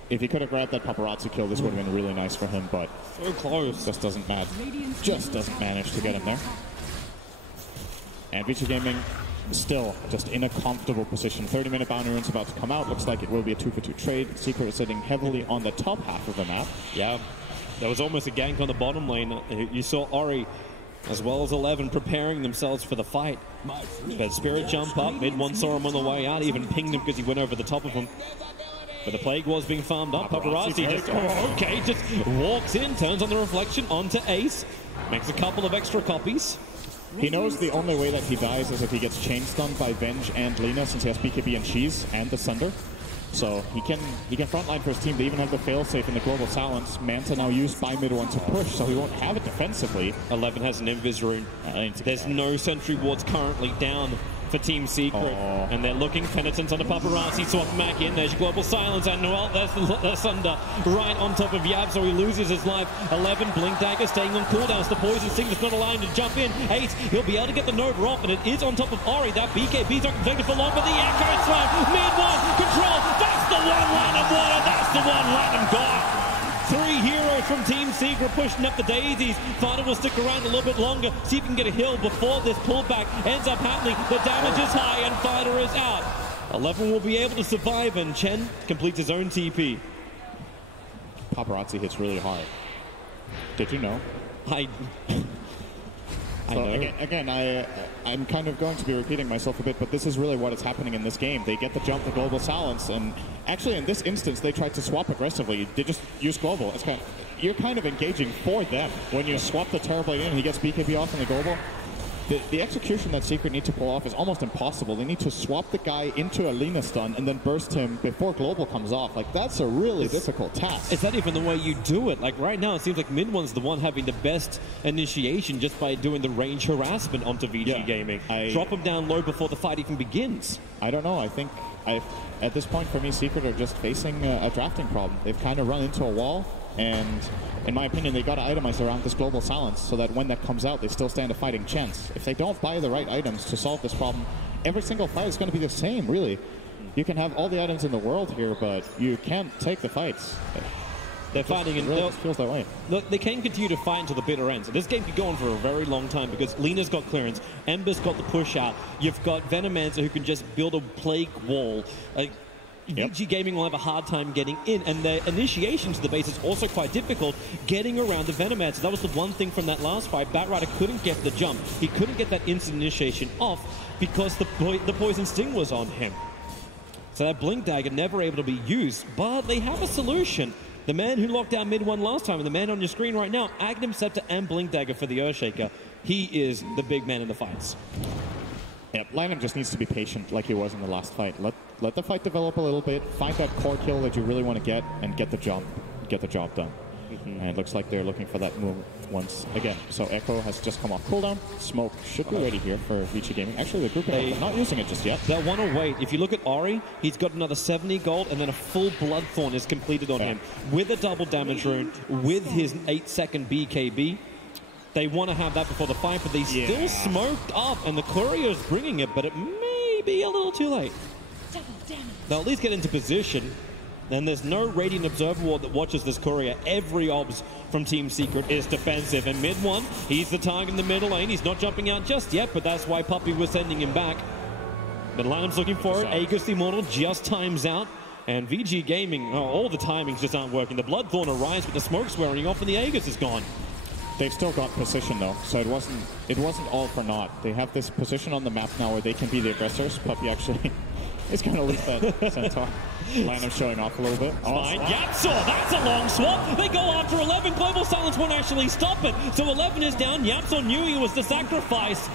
If he could have grabbed that Paparazzi kill, this would have been really nice for him, but so close. Just doesn't manage to get him there. And Vici Gaming still just in a comfortable position. 30-minute bounty run's about to come out. Looks like it will be a 2-for-2 trade. Secret is sitting heavily on the top half of the map. Yeah, there was almost a gank on the bottom lane. You saw Ori as well as 11 preparing themselves for the fight. But Spirit jump up. Mid one saw him on the way out. Even pinged him because he went over the top of him. But the Plague was being farmed up. Paparazzi just walks in, turns on the reflection onto Ace. Makes a couple of extra copies. He knows the only way that he dies is if he gets chain stunned by Venge and Lina, since he has BKB and Cheese and the Sunder. So he can frontline for his team. They even have the failsafe in the Global Silence. Manta now used by mid one to push, so he won't have it defensively. 11 has an Invis rune. There's no sentry wards currently down for Team Secret. And they're looking Penitence on the Paparazzi. Swap back in. There's your Global Silence. And well, there's the Sunder right on top of Yab, so he loses his life. 11, Blink Dagger staying on cooldowns. The Poison Sting is not allowing him to jump in. Ace, he'll be able to get the Nova off, and it is on top of Ori. That BKB's not protected for long, but the Echo Slam, mid one, control. That's the one, Lanham water. That's the one, Lanham got. 3 heroes from Team Secret pushing up the daisies. Fighter will stick around a little bit longer, see if he can get a hill before this pullback ends up happening. The damage is high and Fighter is out. 11 will be able to survive, and Chen completes his own TP. Paparazzi hits really hard. Did you know? I So know. again, I'm kind of going to be repeating myself a bit, but this is really what is happening in this game. They get the jump, the Global Silence, and actually in this instance, they tried to swap aggressively. They just use Global. It's you're kind of engaging for them. When you swap the Terrorblade in, he gets BKB off in the Global. The execution that Secret need to pull off is almost impossible. They need to swap the guy into a Lina stun and then burst him before Global comes off. Like, that's a really difficult task. Is that even the way you do it? Like, right now, it seems like mid one's the one having the best initiation just by doing the range harassment onto Vici Gaming. Drop him down low before the fight even begins. I don't know. I think at this point, for me, Secret are just facing a drafting problem. They've kind of run into a wall, and in my opinion, they got to itemize around this Global Silence so that when that comes out, they still stand a fighting chance. If they don't buy the right items to solve this problem, every single fight is going to be the same, really. You can have all the items in the world here, but you can't take the fights. They're fighting, and really feels that way. Look, they can continue to fight until the bitter ends. So this game could go on for a very long time because Lina's got clearance, Ember's got the push out. You've got Venomancer who can just build a plague wall. Vici Gaming will have a hard time getting in, and the initiation to the base is also quite difficult getting around the Venomancer. That was the one thing from that last fight. Batrider couldn't get the jump. He couldn't get that instant initiation off because the Poison Sting was on him. So that Blink Dagger never able to be used, but they have a solution. The man who locked down mid one last time, and the man on your screen right now, Aghanim Scepter and Blink Dagger for the Earthshaker. He is the big man in the fights. Yeah, Lanham just needs to be patient like he was in the last fight. Let the fight develop a little bit, find that core kill that you really want to get, and get the job done. And it looks like they're looking for that move once again. So Echo has just come off cooldown. Smoke should be ready here for Vici Gaming. Actually, the group are not using it just yet. They'll want to wait. If you look at Ori, he's got another 70 gold, and then a full Bloodthorn is completed on him with a double damage rune, with his 8-second BKB. They want to have that before the fight, but they still smoked up, and the Courier's bringing it, but it may be a little too late. They'll at least get into position. And there's no Radiant Observer Ward that watches this courier. Every obs from Team Secret is defensive. And mid one, he's the target in the middle lane. He's not jumping out just yet, but that's why Puppey was sending him back. But Lanham's looking for it. Aegis the Immortal just times out. And VG Gaming, all the timings just aren't working. The Bloodthorn arrives, but the smoke's wearing off and the Aegis is gone. They've still got position though, so it wasn't all for naught. They have this position on the map now where they can be the aggressors. Puppey actually is going to lose that centaur. Lanham showing off a little bit. Fine. Yapsaw, that's a long swap. They go after 11. Global Silence won't actually stop it. So 11 is down. Yapsaw knew he was the sacrifice.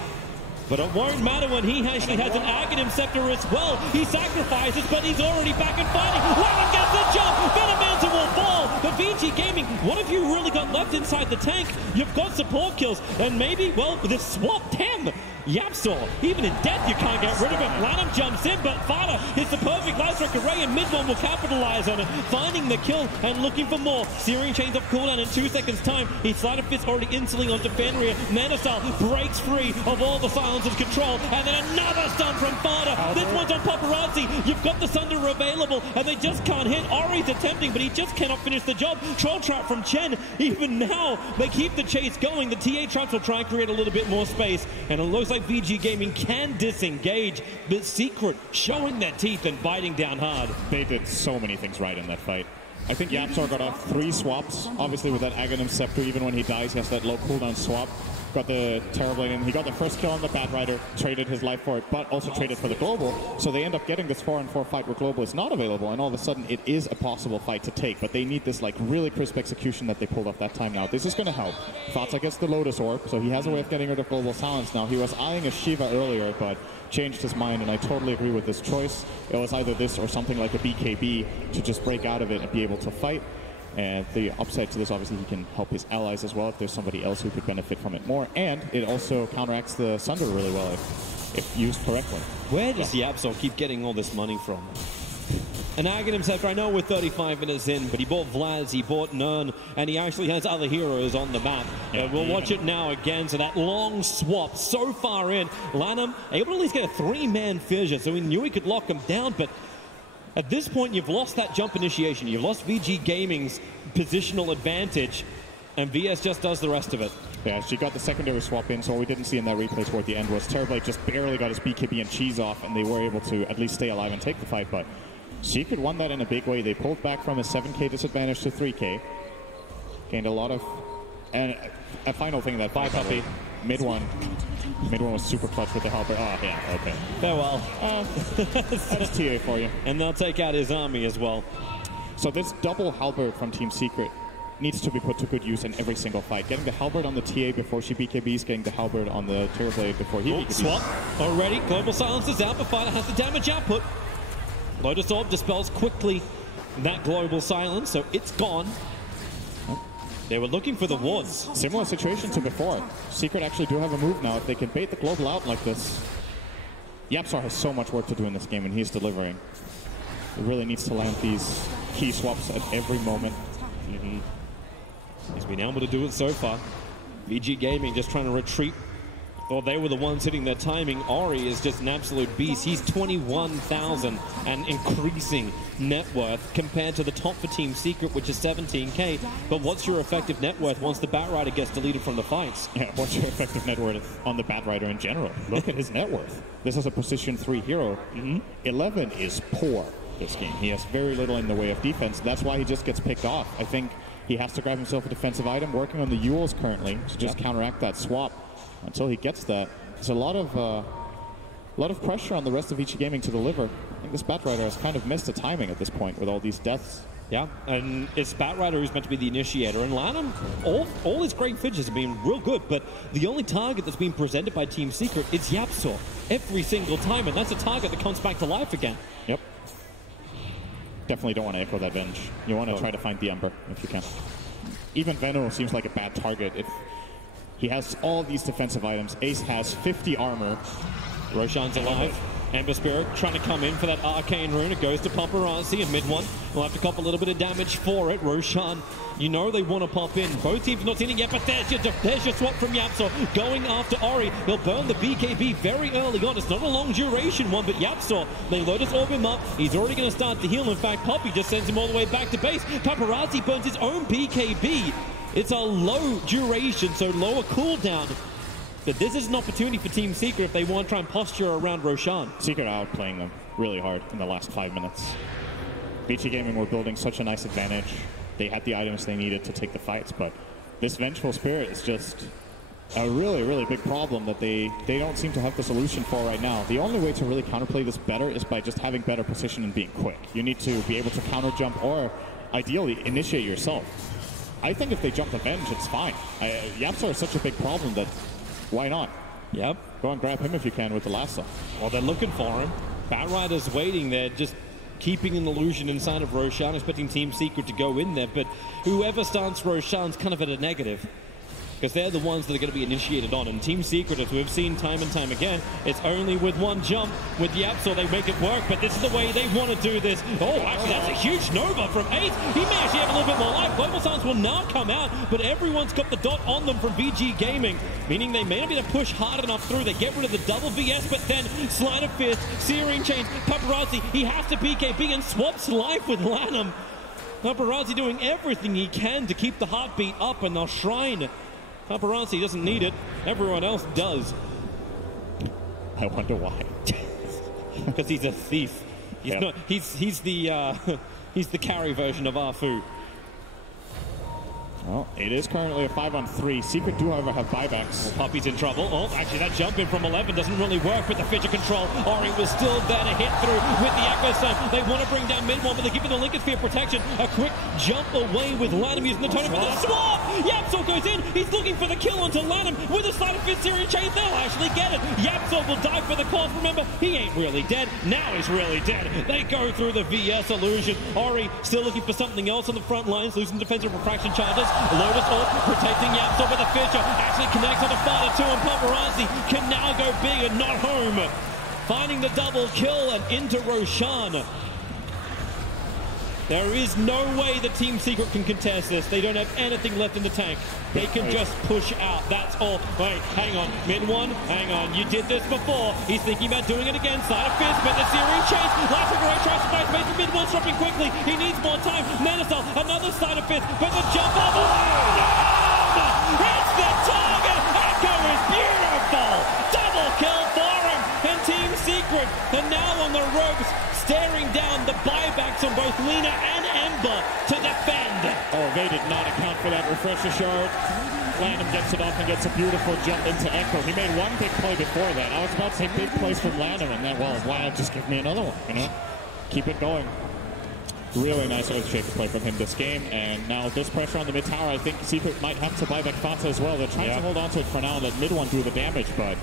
But it won't matter when he actually has an Aghanim Scepter as well. He sacrifices, but he's already back and fighting. Lanham gets the jump. Venomancer will fall. But VG Gaming, what have you really got left inside the tank? You've got support kills. And maybe, well, this swap, damn. Yapsaw, even in death, you can't get rid of him. Lanham jumps in, but Fada hits the perfect light strike array, and mid one will capitalize on it, finding the kill and looking for more. Searing Chains off cooldown in 2 seconds' time. He's Sleight of Fist already insuling onto Fenrir. Manasal breaks free of all the Silence's control, and then another stun from Fada. This one's on Paparazzi. You've got the Sunder available, and they just can't hit. Ori's attempting, but he just cannot finish the job. Troll Trap from Chen. Even now, they keep the chase going. The TA traps will try and create a little bit more space, and it looks like VG Gaming can disengage, but Secret showing their teeth and biting down hard. They did so many things right in that fight. I think Yapsaw got off 3 swaps, obviously with that Aghanim Scepter. Even when he dies, he has that low cooldown swap. Got the Terrorblade in. He got the first kill on the Bat Rider, traded his life for it, but also traded for the Global. So they end up getting this 4-on-4 fight where Global is not available, and all of a sudden it is a possible fight to take. But they need this like really crisp execution that they pulled off that time now. This is going to help. Fata gets the Lotus Orb, so he has a way of getting rid of Global Silence now. He was eyeing a Shiva earlier, but changed his mind, and I totally agree with this choice. It was either this or something like a BKB to just break out of it and be able to fight. And the upside to this, obviously, he can help his allies as well if there's somebody else who could benefit from it more. And it also counteracts the Sunder really well if used correctly. Where does the Absol keep getting all this money from? And Aghanim Scepter, I know we're 35 minutes in, but he bought Vlad, he bought Nern, and he actually has other heroes on the map. We'll watch it now again. So that long swap so far in. Lanham able to at least get a 3-man fissure, so he knew he could lock him down, but at this point, you've lost that jump initiation. You've lost VG Gaming's positional advantage, and VS just does the rest of it. Yeah, she got the secondary swap in, so what we didn't see in that replay toward the end was Terrorblade just barely got his BKB and cheese off, and they were able to at least stay alive and take the fight. But Secret won that in a big way. They pulled back from a 7K disadvantage to 3K. Gained a lot of... And a final thing that... Bye, Puppey. Mid one was super clutch with the helper. Oh, yeah, okay. Farewell. That's TA for you. And they'll take out his army as well. So this double halberd from Team Secret needs to be put to good use in every single fight. Getting the halberd on the TA before she BKBs, getting the halberd on the Terrorblade before he BKBs. Swap already. Global Silence is out, but Fighter has the damage output. Lotus Orb dispels quickly that Global Silence, so it's gone. They were looking for the wards. Similar situation to before. Secret actually do have a move now. If they can bait the Global out like this. Yapsaw has so much work to do in this game, and he's delivering. He really needs to land these key swaps at every moment. He's been able to do it so far. VG Gaming just trying to retreat. Thought they were the ones hitting their timing. Ori is just an absolute beast. He's 21,000 and increasing net worth compared to the top for Team Secret, which is 17K. But what's your effective net worth once the Bat Rider gets deleted from the fights? Yeah, what's your effective net worth on the Bat Rider in general? Look at his net worth. This is a position 3 hero. 11 is poor this game. He has very little in the way of defense. That's why he just gets picked off. I think he has to grab himself a defensive item, working on the Yules currently to just counteract that swap. Until he gets that, there's a lot of pressure on the rest of Vici Gaming to deliver. I think this Bat Rider has kind of missed the timing at this point with all these deaths. Yeah, and it's Bat Rider who's meant to be the initiator, and Lanham, all his great fidgets have been real good, but the only target that's been presented by Team Secret is Yapsaw every single time, and that's a target that comes back to life again. Yep. Definitely don't want to echo that Venge. You want to try to find the Ember if you can. Even Veno seems like a bad target if he has all these defensive items. Ace has 50 armor. Roshan's alive. Ember Spirit trying to come in for that arcane rune. It goes to Paparazzi, and mid one will have to cop a little bit of damage for it. Roshan, you know they want to pop in. Both teams not seen it yet, but there's your swap from Yapzor going after Ori. He'll burn the BKB very early on. It's not a long duration one, but Yapzor, they Lotus Orb him up. He's already going to start to heal. In fact, Poppy just sends him all the way back to base. Paparazzi burns his own BKB. It's a low duration, so lower cooldown. But this is an opportunity for Team Secret if they want to try and posture around Roshan. Secret are outplaying them really hard in the last 5 minutes. Vici Gaming were building such a nice advantage. They had the items they needed to take the fights, but this Vengeful Spirit is just a really, really big problem that they don't seem to have the solution for right now. The only way to really counterplay this better is by just having better position and being quick. You need to be able to counter jump or ideally initiate yourself. I think if they jump the Venge, it's fine. Yapzor is such a big problem that why not? Yep. Go and grab him if you can with the lasso. Well, they're looking for him. Batrider's waiting there, just keeping an illusion inside of Roshan, expecting Team Secret to go in there. But whoever starts Roshan's kind of at a negative, because they're the ones that are going to be initiated on. And Team Secret, as we've seen time and time again, it's only with one jump. With Yapzor, they make it work, but this is the way they want to do this. Oh, actually, that's a huge Nova from 8. He may actually have a little bit more life. Global Silence will now come out, but everyone's got the dot on them from VG Gaming, meaning they may not be able to push hard enough through. They get rid of the double VS, but then Sleight of Fist, Searing Chains, Paparazzi, he has to BKB and swaps life with Lanham. Paparazzi doing everything he can to keep the heartbeat up, and they'll shrine. Paparazzi doesn't need it. Everyone else does. I wonder why. Because he's a thief. He's yep. not. He's the carry version of Arfu. Well, it is currently a 5-on-3. Secret do, however, have buybacks. Well, Poppy's in trouble. Oh, actually, that jump in from 11 doesn't really work with the Fidget control. Ori was still there to hit through with the Echo Stone. They want to bring down mid one, but they're giving the Lincoln Sphere protection. A quick jump away with Lanham using the totem for the swap. Yapzor goes in. He's looking for the kill onto Lanham with a Sleight of Fist Series Chain. They'll actually get it. Yapzor will die for the cause. Remember, he ain't really dead. Now he's really dead. They go through the VS illusion. Ori still looking for something else on the front lines, losing defensive refraction charges. Lotus Orb protecting Yapzor with a Fisher. Actually connects on the Fighter 2, and Paparazzi can now go big and not home. Finding the double kill and into Roshan. There is no way that Team Secret can contest this. They don't have anything left in the tank. They can just push out. That's all. Wait, hang on. Mid one, hang on. You did this before. He's thinking about doing it again. Side of Fist, but the Searing Chase. Last great tries to fight space. Mid one dropping quickly. He needs more time. Manasol, another Side of Fist, but the jump off. It's the target. Echo is beautiful. Double kill for him. And Team Secret are now on the ropes, staring down the buybacks on both Lina and Ember to defend. Oh, they did not account for that refresher shard. Lanham gets it off and gets a beautiful jump into Echo. He made one big play before that. I was about to say big plays from Lanham, and then, well, why not just give me another one, you know? Keep it going. Really nice Earthshaker play from him this game, and now this pressure on the mid tower, I think Secret might have to buy back Fata as well. They're trying to hold on to it for now and let mid one do the damage, but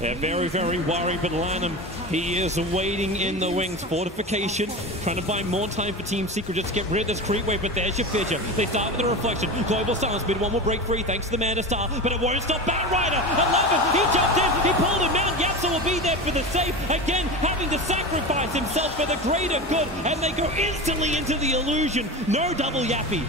they're very, very worried, but Lanham, he is waiting in the wings. Fortification, trying to buy more time for Team Secret just to get rid of this creep wave, but there's your Fidget. They start with the reflection. Global Silence, mid one will break free thanks to the Mana Star, but it won't stop Batrider. 11, he jumped in, he pulled him out. Yapzor will be there for the save. Again, having to sacrifice himself for the greater good, and they go instantly into the illusion. No double Yappy.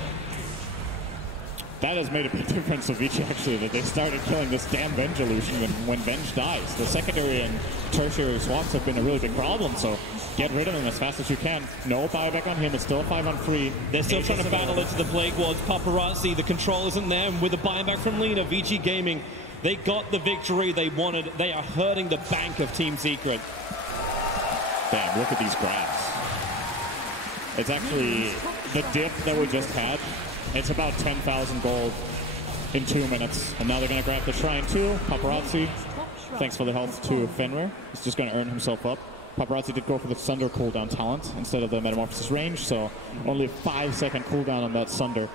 That has made a big difference to Vici, actually, that they started killing this damn Venge illusion when Venge dies. The secondary and tertiary swaps have been a really big problem, so get rid of him as fast as you can. No buyback on him. It's still a 5-on-3. They're still trying to battle into the Plague Wards. Paparazzi, the control isn't there, and with a buyback from Lina, Vici Gaming, they got the victory they wanted. They are hurting the bank of Team Secret. Damn, look at these graphs. It's actually the dip that we just had. It's about 10,000 gold in 2 minutes. And now they're going to grab the Shrine too. Paparazzi, thanks for the health to Fenrir. He's just going to earn himself up. Paparazzi did go for the Sunder cooldown talent instead of the Metamorphosis range, so only a 5-second cooldown on that Sunder.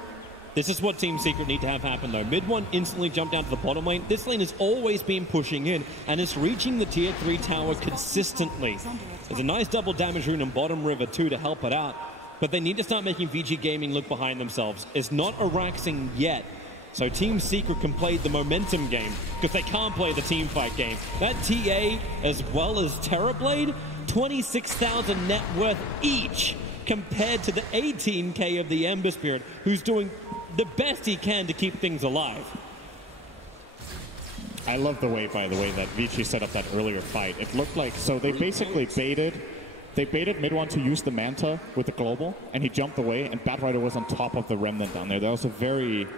This is what Team Secret need to have happen, though. Mid one instantly jumped down to the bottom lane. This lane has always been pushing in, and it's reaching the tier 3 tower consistently. There's a nice double damage rune on bottom river, too, to help it out. But they need to start making VG Gaming look behind themselves. It's not Araxing yet. So Team Secret can play the momentum game because they can't play the team fight game. That TA as well as Terrorblade, 26,000 net worth each compared to the 18k of the Ember Spirit, who's doing the best he can to keep things alive. I love the way, by the way, that Vici set up that earlier fight. It looked like, so they basically baited mid-1 to use the Manta with the global, and he jumped away, and Batrider was on top of the Remnant down there. That was a very,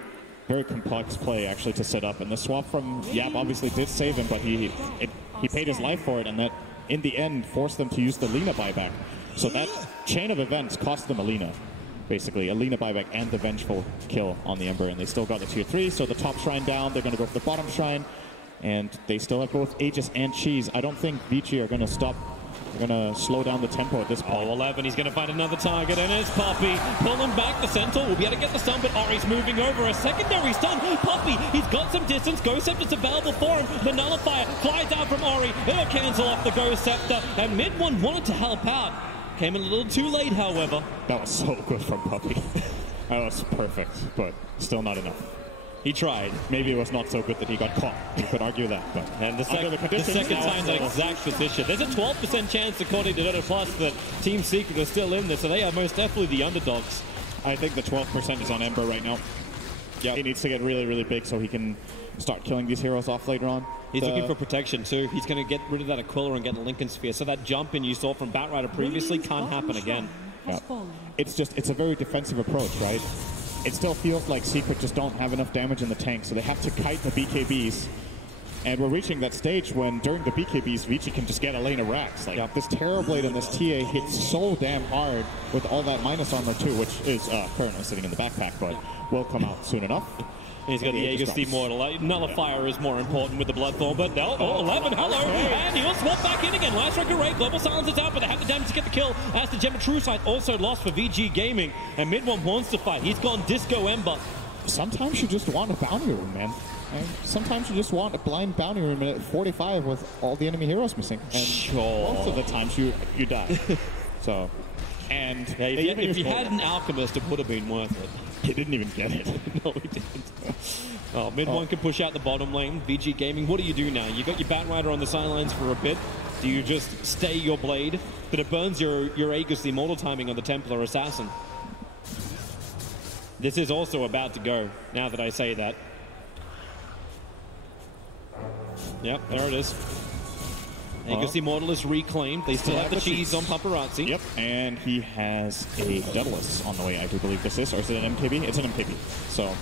very complex play, actually, to set up. And the swap from Yap obviously did save him, but he paid his life for it, and that, in the end, forced them to use the Lina buyback. So that chain of events cost them a Lina, basically. A Lina buyback and the vengeful kill on the Ember, and they still got the tier 3, so the top shrine down, they're going to go for the bottom shrine, and they still have both Aegis and Cheese. I don't think Vici are going to stop. They're going to slow down the tempo at this point. Oh, 11, he's going to find another target, and it's Poppy. Pulling back, the Centaur will be able to get the stun, but Ori's moving over. A secondary stun. Poppy, he's got some distance. Ghost Scepter's available for him. The Nullifier flies out from Ori. It'll cancel off the Ghost Scepter, and mid-1 wanted to help out. Came in a little too late, however. That was so good from Poppy. That was perfect, but still not enough. He tried. Maybe it was not so good that he got caught. You could argue that. But and the second time, that exact position. There's a 12% chance, according to Dota Plus, that Team Secret is still in this, so they are most definitely the underdogs. I think the 12% is on Ember right now. Yeah, he needs to get really, really big so he can start killing these heroes off later on. He's looking for protection too. He's going to get rid of that Aquila and get a Lincoln Sphere. So that jump in you saw from Batrider previously can't happen again. Yeah. It's a very defensive approach, right? It still feels like Secret just don't have enough damage in the tank, so they have to kite the BKBs. And we're reaching that stage when, during the BKBs, Vici can just get a lane of racks. Like, this Terrorblade and this TA hits so damn hard with all that minus armor too, which is currently sitting in the backpack, but will come out soon enough. He's got the Aegis Immortal. Nullifier is more important with the Bloodthorn, but no. Oh, 11, hello. And he'll swap back in again. Last Striker Ray, Global Silence is out, but they have the damage to get the kill. As the Gem of True Sight also lost for VG Gaming. And mid-1 wants to fight. He's gone Disco Ember. Sometimes you just want a bounty room, man. And sometimes you just want a blind bounty room at 45 with all the enemy heroes missing. And sure. Most of the times you die. So, and yeah, if you had an Alchemist, it would have been worth it. He didn't even get it. No, he didn't. Oh, mid-1 can push out the bottom lane. VG Gaming, what do you do now? You got your Batrider on the sidelines for a bit. Do you just stay your blade? But it burns your Aegis Immortal timing on the Templar Assassin. This is also about to go, now that I say that. Yep, there it is. Aegis Immortal is reclaimed. They still have the cheese on Paparazzi. Yep, and he has a Daedalus on the way, I do believe this is. Or is it an MKB? It's an MKB. So,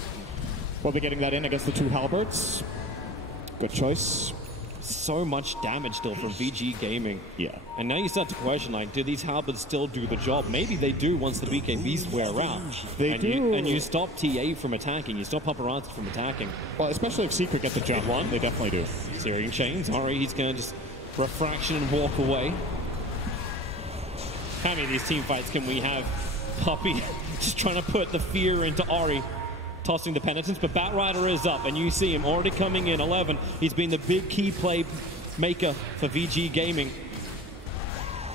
we'll be getting that in against the two Halberds. Good choice. So much damage still from VG Gaming. Yeah. And now you start to question, like, do these Halberds still do the job? Maybe they do once the BKBs wear out. They do. And you stop TA from attacking. You stop Paparazzi from attacking. Well, especially if Secret get the jump. They definitely do. Searing Chains. Alright, he's going to just refraction and walk away. How many of these team fights can we have? Poppy just trying to put the fear into Ori, tossing the penitence, but Batrider is up, and you see him already coming in. 11, he's been the big key play maker for VG Gaming.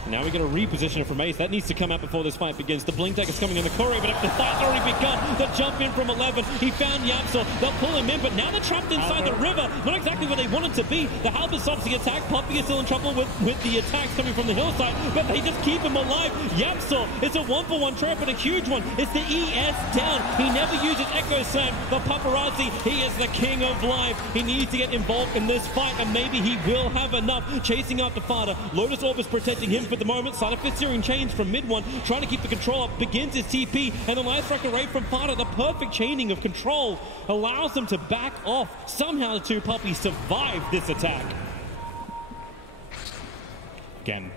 Now we're going to reposition it from Ace. That needs to come out before this fight begins. The Blink Deck is coming in the Courier, but if the fight's already begun, the jump in from 11. He found Yapsor. They'll pull him in, but now they're trapped inside the river. Not exactly where they wanted to be. The Halberd stops the attack. Poppy is still in trouble with the attacks coming from the hillside, but they just keep him alive. Yapsor, it's a 1-for-1 trap, but a huge one. It's the ES down. He never uses Echo Slam, but Paparazzi, he is the king of life. He needs to get involved in this fight, and maybe he will have enough. Chasing after Fada. Lotus Orb is protecting him for the moment. Side of Searing Chains from mid-1, trying to keep the control up, begins his TP, and the last strike array from Fada. The perfect chaining of control allows them to back off. Somehow the two puppies survive this attack. Again,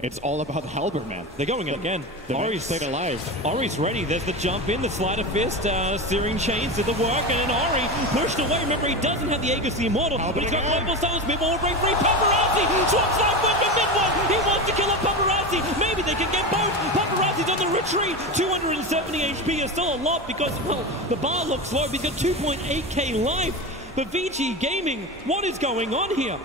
it's all about the Halberd, man. They're going in again. Ori's stayed alive. Ori's ready. There's the jump in, the sleight of fist. Searing Chains did the work, and then Ori pushed away. Remember, he doesn't have the Aegis the Immortal, but he's got Global Silence. Mid-1 will break free. Paparazzi swaps life with the mid-1. He wants to kill up Paparazzi. Maybe they can get both. Paparazzi's on the retreat. 270 HP is still a lot because, well, the bar looks low. He's got 2.8k life. But VG Gaming, what is going on here?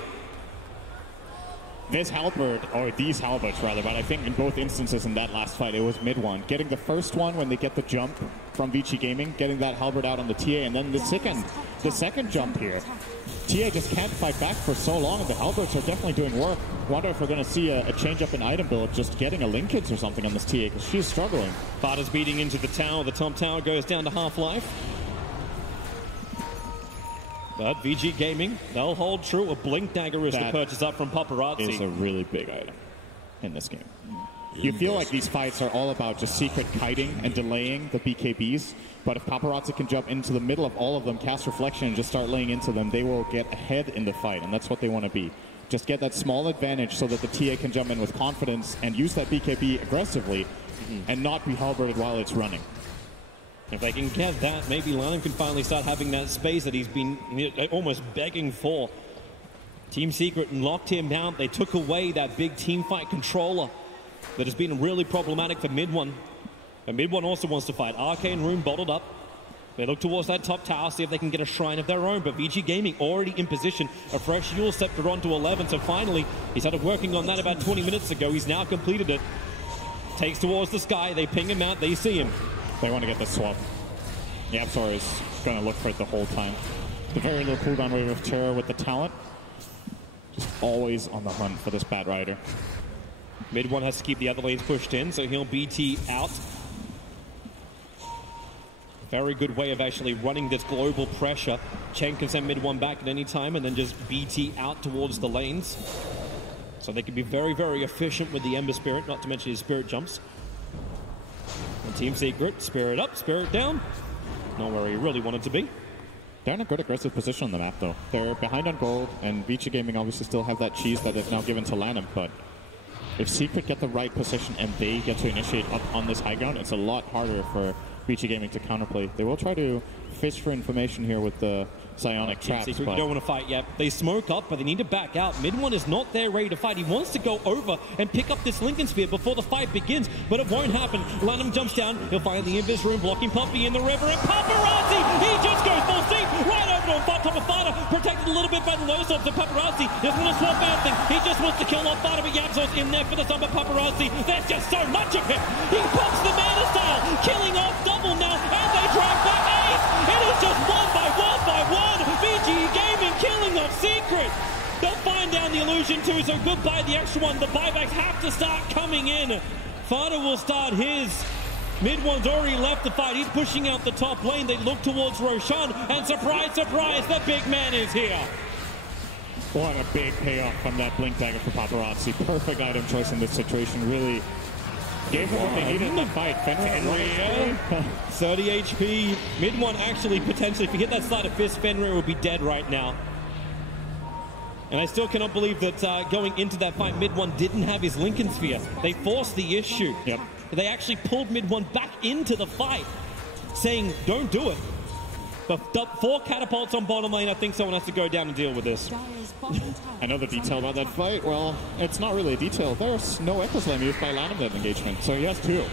This Halberd, or these Halberds rather, but I think in both instances in that last fight, it was mid-1. Getting the first one when they get the jump from Vici Gaming, getting that halberd out on the TA, and then the second jump here. TA just can't fight back for so long, and the halberds are definitely doing work. Wonder if we're going to see a change up in item build, just getting a linkage or something on this TA, because she's struggling. Vada's beating into the tower. The top tower goes down to half-life. But VG Gaming, they'll hold true. A Blink Dagger is the purchase up from Paparazzi. Is a really big item in this game. You feel like these fights are all about just secret kiting and delaying the BKBs, but if Paparazzi can jump into the middle of all of them, cast Reflection, and just start laying into them, they will get ahead in the fight, and that's what they want to be. Just get that small advantage so that the TA can jump in with confidence and use that BKB aggressively and not be halberded while it's running. If they can get that, maybe Lanham can finally start having that space that he's been almost begging for. Team Secret locked him down. They took away that big team fight controller that has been really problematic for mid-1. But mid-1 also wants to fight. Arcane Rune bottled up. They look towards that top tower, see if they can get a shrine of their own. But VG Gaming already in position. A fresh Yule Scepter onto 11. So finally, he started working on that about 20 minutes ago. He's now completed it. Takes towards the sky. They ping him out. They see him. They want to get the swap. YapzOr is going to look for it the whole time. The very little cooldown wave of terror with the talent. Just always on the hunt for this Bat Rider. Mid-1 has to keep the other lanes pushed in, so he'll BT out. Very good way of actually running this global pressure. Chen can send mid-1 back at any time and then just BT out towards the lanes. So they can be very, very efficient with the Ember Spirit, not to mention his Spirit jumps. And Team Secret, Spirit up, Spirit down. Not where he really wanted to be. They're in a good aggressive position on the map, though. They're behind on gold, and Vici Gaming obviously still have that cheese that they've now given to Lanham, but if Secret get the right position and they get to initiate up on this high ground, it's a lot harder for Vici Gaming to counterplay. They will try to fish for information here with the Psionic traps. Secret, you don't want to fight yet. They smoke up, but they need to back out. Mid-1 is not there ready to fight. He wants to go over and pick up this Lincoln Sphere before the fight begins, but it won't happen. Lanham jumps down. He'll find the Invis Room blocking Puppy in the river, and Paparazzi! He just goes full steam right over on top of Fada, protected a little bit by the low subs of Paparazzi. Doesn't want to swap anything. He just wants to kill off Fada, but YapzOr's in there for the sub of Paparazzi. There's just so much of him. He pops the mana style, killing off double now, and they drag back Ace. It is just one by one by one. VG Gaming killing off Secret. They'll find down the illusion too, so goodbye the extra one. The buybacks have to start coming in. Fada will start his. Mid-1's already left the fight. He's pushing out the top lane. They look towards Roshan, and surprise, surprise, the big man is here. What a big payoff from that Blink Dagger for Paparazzi. Perfect item choice in this situation. Really gave them what they needed in the fight. Fenrir, 30 HP. Mid-1 actually potentially, if you hit that sleight of fist, Fenrir would be dead right now. And I still cannot believe that going into that fight, Mid-1 didn't have his Lincoln Sphere. They forced the issue. Yep. They actually pulled Mid-1 back into the fight, saying, don't do it. But the 4 catapults on bottom lane, I think someone has to go down and deal with this. I know the detail about that fight. Well, it's not really a detail. There's no Echo Slam used by Lanham that engagement, so he has 2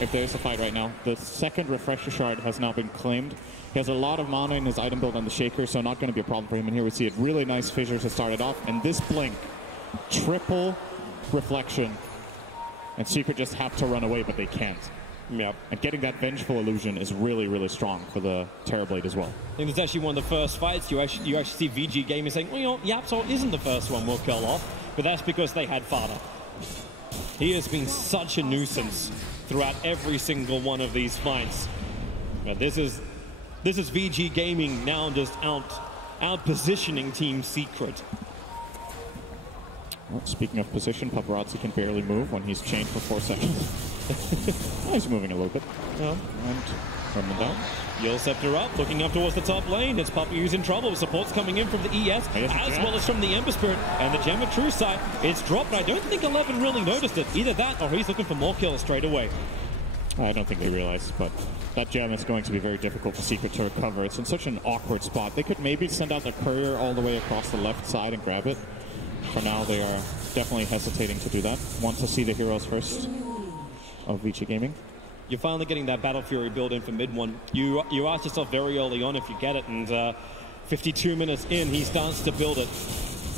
if there's a fight right now. The second Refresher Shard has now been claimed. He has a lot of mana in his item build on the Shaker, so not going to be a problem for him. And here we see it. Really nice fissures to start it off. And this Blink, triple Reflection. And Secret just have to run away, but they can't. Yep. And getting that Vengeful Illusion is really, really strong for the Terrorblade as well. I think it's actually one of the first fights you actually see VG Gaming saying, well, you know, YapzOr isn't the first one we'll kill off, but that's because they had Fada. He has been such a nuisance throughout every single one of these fights. But this is VG Gaming now just out positioning Team Secret. Well, speaking of position, Paparazzi can barely move when he's chained for 4 seconds. He's moving a little bit. Yeah. And running down. Yule Scepter up, looking up towards the top lane. It's Puppy who's in trouble. Support's coming in from the ES, as well as from the Ember Spirit. And the Gem of True Sight, it's dropped. I don't think 11 really noticed it. Either that, or he's looking for more kills straight away. I don't think they realize, but that gem is going to be very difficult for Secret to recover. It's in such an awkward spot. They could maybe send out the courier all the way across the left side and grab it. For now, they are definitely hesitating to do that. Want to see the heroes first of Vici Gaming. You're finally getting that Battle Fury build in for Mid-1. You asked yourself very early on if you get it, and 52 minutes in, he starts to build it.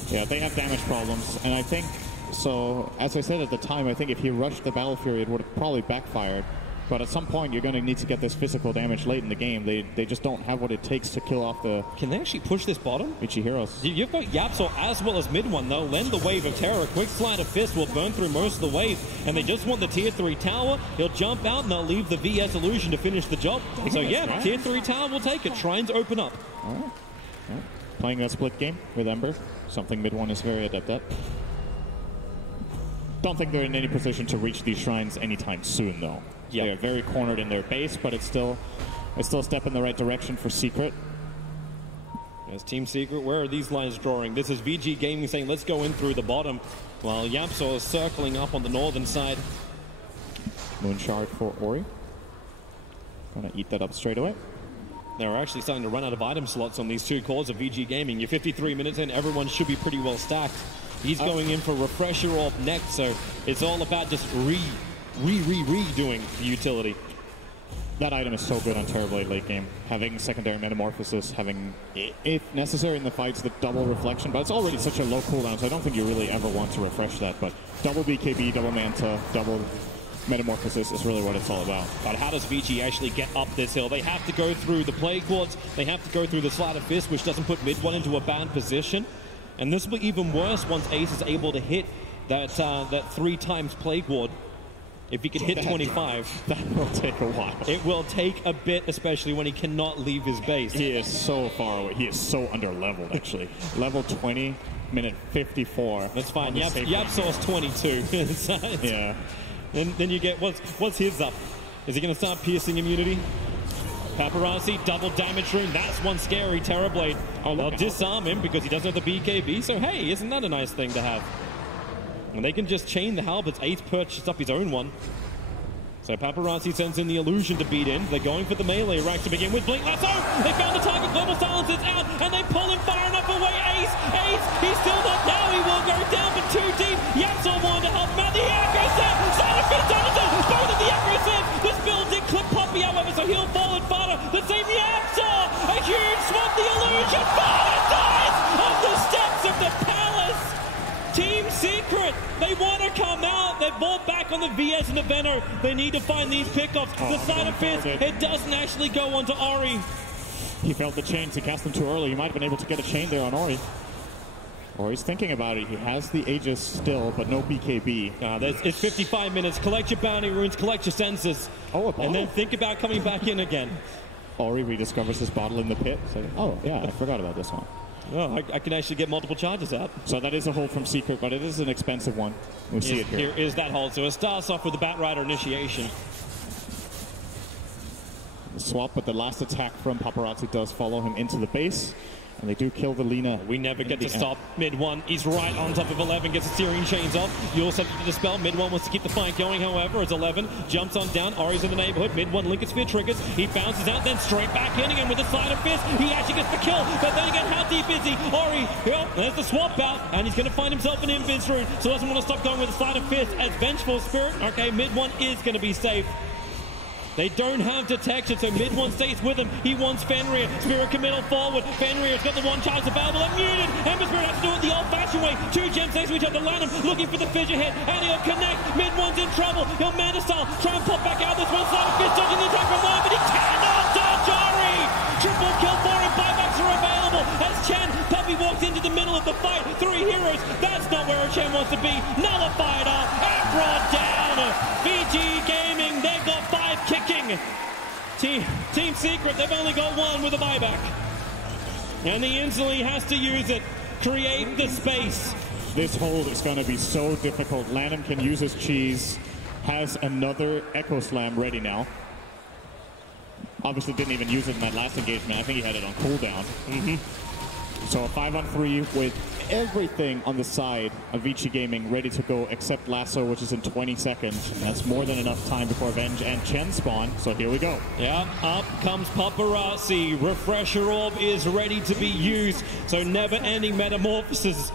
Yeah, they have damage problems, and I think, so, as I said at the time, I think if he rushed the Battle Fury, it would have probably backfired. But at some point, you're going to need to get this physical damage late in the game. They just don't have what it takes to kill off the... Can they actually push this bottom? Vici heroes. You've got Yapzor as well as mid one, though. Lend the wave of terror. Quick slide of fist will burn through most of the wave. And they just want the tier 3 tower. He'll jump out and they'll leave the VS illusion to finish the job. So yeah, right. Tier 3 tower will take it. Shrines open up. All right. Playing a split game with Ember. Something mid one is very adept at. Don't think they're in any position to reach these shrines anytime soon, though. Yep. They're very cornered in their base, but it's still a step in the right direction for Secret. As Team Secret, where are these lines drawing? This is VG Gaming saying, let's go in through the bottom, while Yapzor is circling up on the northern side. Moonshard for Ori. Gonna eat that up straight away. They're actually starting to run out of item slots on these two cores of VG Gaming. You're 53 minutes in, everyone should be pretty well stacked. He's going in for Refresher Orb next, so it's all about just redoing the utility. That item is so good on Terrorblade late game. Having secondary Metamorphosis, having, if necessary in the fights, the double reflection, but it's already such a low cooldown, so I don't think you really ever want to refresh that. But double BKB, double Manta, double Metamorphosis is really what it's all about. But how does Vici actually get up this hill? They have to go through the Plague Wards, they have to go through the Sleight of Fist, which doesn't put mid one into a bad position. And this will be even worse once Ace is able to hit that 3 times Plague Ward. If he can hit 25. That will take a while. It will take a bit, especially when he cannot leave his base. He is so far away. He is so under-leveled, actually. Level 20, minute 54. That's fine. Yapzor's 22. Yeah. Then you get, what's his up? Is he going to start piercing immunity? Paparazzi, double damage rune. That's one scary Terrorblade. They'll disarm him because he doesn't have the BKB. So hey, isn't that a nice thing to have? And they can just chain the halberds. Ace purchased up his own one. So Paparazzi sends in the illusion to beat in. They're going for the melee rack to begin with. Blink Lasso! They found the target. Global Silence is out, and they pull him far enough away. Ace! He's still not. Now he will go down for 2 deep. Yapzor wanted to help him out. The aggro set! Side fist Anderson! Both of the aggro set! This build did clip Poppy, however, so he'll forward farther. The same Yapzor! A huge swap. The illusion! Farther dies on the steps of the palace! Team Secret, they want to come out. They've bought back on the VS and the Venom. They need to find these pickoffs. The side of fist, it doesn't actually go onto Ori. He felt the chains. He cast them too early. He might have been able to get a chain there on Ori. Ori's thinking about it. He has the Aegis still, but no BKB. It's 55 minutes. Collect your bounty runes, collect your senses. And then think about coming back in again. Ori rediscovers his bottle in the pit. So, oh, yeah, I forgot about this one. Oh, I can actually get multiple charges out. So that is a hold from Secret, but it is an expensive one. We see it here. Here is that hold. So it starts off with the Batrider initiation. The swap, but the last attack from Paparazzi does follow him into the base. And they do kill the Lina. We never get to stop. Mid one is right on top of 11, gets the steering chains off. You'll set to dispel. Mid one wants to keep the fight going, however, as 11 jumps on down. Ori's in the neighborhood. Mid one Lincoln Sphere triggers. He bounces out, then straight back in again with a side of fist. He actually gets the kill, but then again, how deep is he? Ori, well, there's the swap out, and he's going to find himself an invis rune, so doesn't want to stop going with the side of fist as Vengeful Spirit. Okay, mid one is going to be safe. They don't have detection, so mid one stays with him. He wants Fenrir. Spirit committal forward. Fenrir's got the one charge available. Unmuted. Ember Spirit has to do it the old-fashioned way. 2 gems next to each other. Lanham looking for the fissure hit, and he'll connect. Mid one's in trouble. He'll Manta style. Try and pop back out this one side of fist, dodging the attack from one, but he cannot dodge Ori. Triple kill for him. Buybacks are available as Chen Puppy walks into the middle of the fight. 3 heroes. That's not where Chen wants to be. Nullified up and brought down. VG Gaming. They've got 5 kicking. Team Secret, they've only got 1 with a buyback. And he instantly has to use it. Create the space. This hold is going to be so difficult. Lanham can use his cheese. Has another Echo Slam ready now. Obviously didn't even use it in that last engagement. I think he had it on cooldown. So a 5-on-3 with everything on the side of Vici Gaming ready to go except Lasso, which is in 20 seconds. And that's more than enough time before Venge and Chen spawn. So here we go. Yeah, up comes Paparazzi. Refresher Orb is ready to be used. So never-ending Metamorphosis.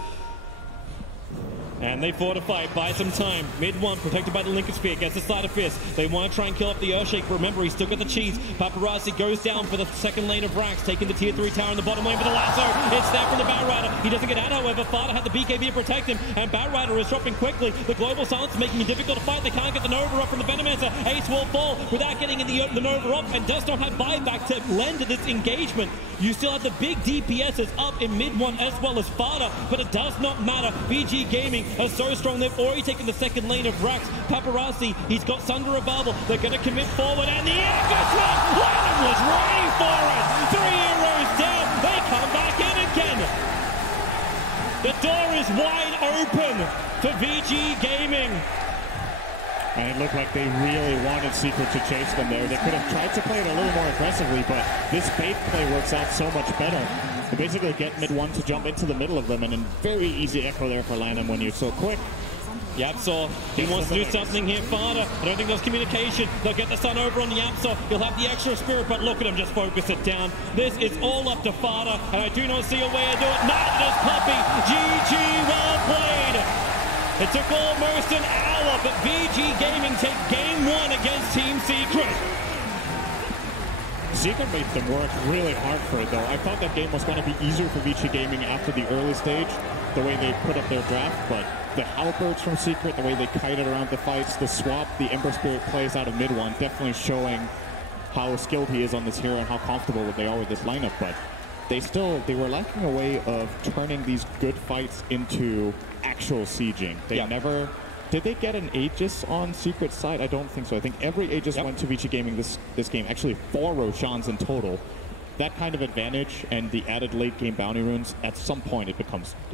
And they fortify, buy some time. Mid one, protected by the Lincoln Spear, gets the Slider Fist. They want to try and kill up the Earthshake. Remember, he's still got the cheese. Paparazzi goes down for the second lane of Rax, taking the tier 3 tower in the bottom lane for the lasso. It's there from the Batrider. He doesn't get out, however. Fada had the BKB to protect him, and Batrider is dropping quickly. The global silence is making it difficult to fight. They can't get the Nova up from the Venomancer. Ace will fall without getting in the Nova up, and does not have buyback to lend to this engagement. You still have the big DPSs up in mid one as well as Fada, but it does not matter. VG Gaming are so strong. They've already taken the second lane of Rax. Paparazzi, he's got Sunder a bubble. They're going to commit forward, and the Echo's one! Lanham was ready for it! 3 heroes down. They come back in again. The door is wide open for VG Gaming. And it looked like they really wanted Secret to chase them there. They could have tried to play it a little more aggressively, but this bait play works out so much better. They basically get mid one to jump into the middle of them, and then very easy echo there for Lanham when you're so quick. Yapsaw, he wants to do something here. Fada, I don't think there's communication. They'll get the sun over on the Yapsaw. He'll have the extra spirit, but look at him just focus it down. This is all up to Fada, and I do not see a way to do it. Not as Puppy. GG, well played. It took almost an hour, but VG Gaming take game 1 against Team Secret. Secret made them work really hard for it, though. I thought that game was going to be easier for Vici Gaming after the early stage, the way they put up their draft, but the halberds from Secret, the way they kited around the fights, the swap, the Ember Spirit plays out of mid one, definitely showing how skilled he is on this hero and how comfortable they are with this lineup, but they were lacking a way of turning these good fights into actual sieging. They never... Did they get an Aegis on Secret's side? I don't think so. I think every Aegis went to Vici Gaming this game. Actually, 4 Roshans in total. That kind of advantage and the added late game bounty runes, at some point it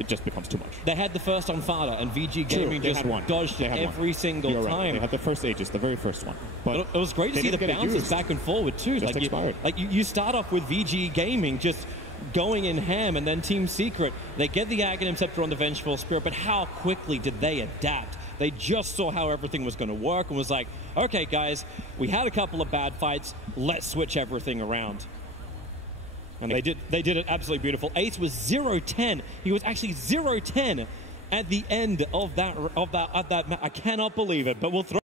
just becomes too much. They had the first on Fada, and VG Gaming just dodged it every single time. Right. They had the first Aegis, the very first one. But it was great to see the bounces back and forward too. Just expired. You start off with VG Gaming just going in ham, and then Team Secret, they get the Aghanim Scepter on the Vengeful Spirit, but how quickly did they adapt? They just saw how everything was going to work and was like, okay, guys, we had a couple of bad fights. Let's switch everything around. And they did it absolutely beautiful. Ace was 0-10. He was actually 0-10 at the end of that. I cannot believe it, but we'll throw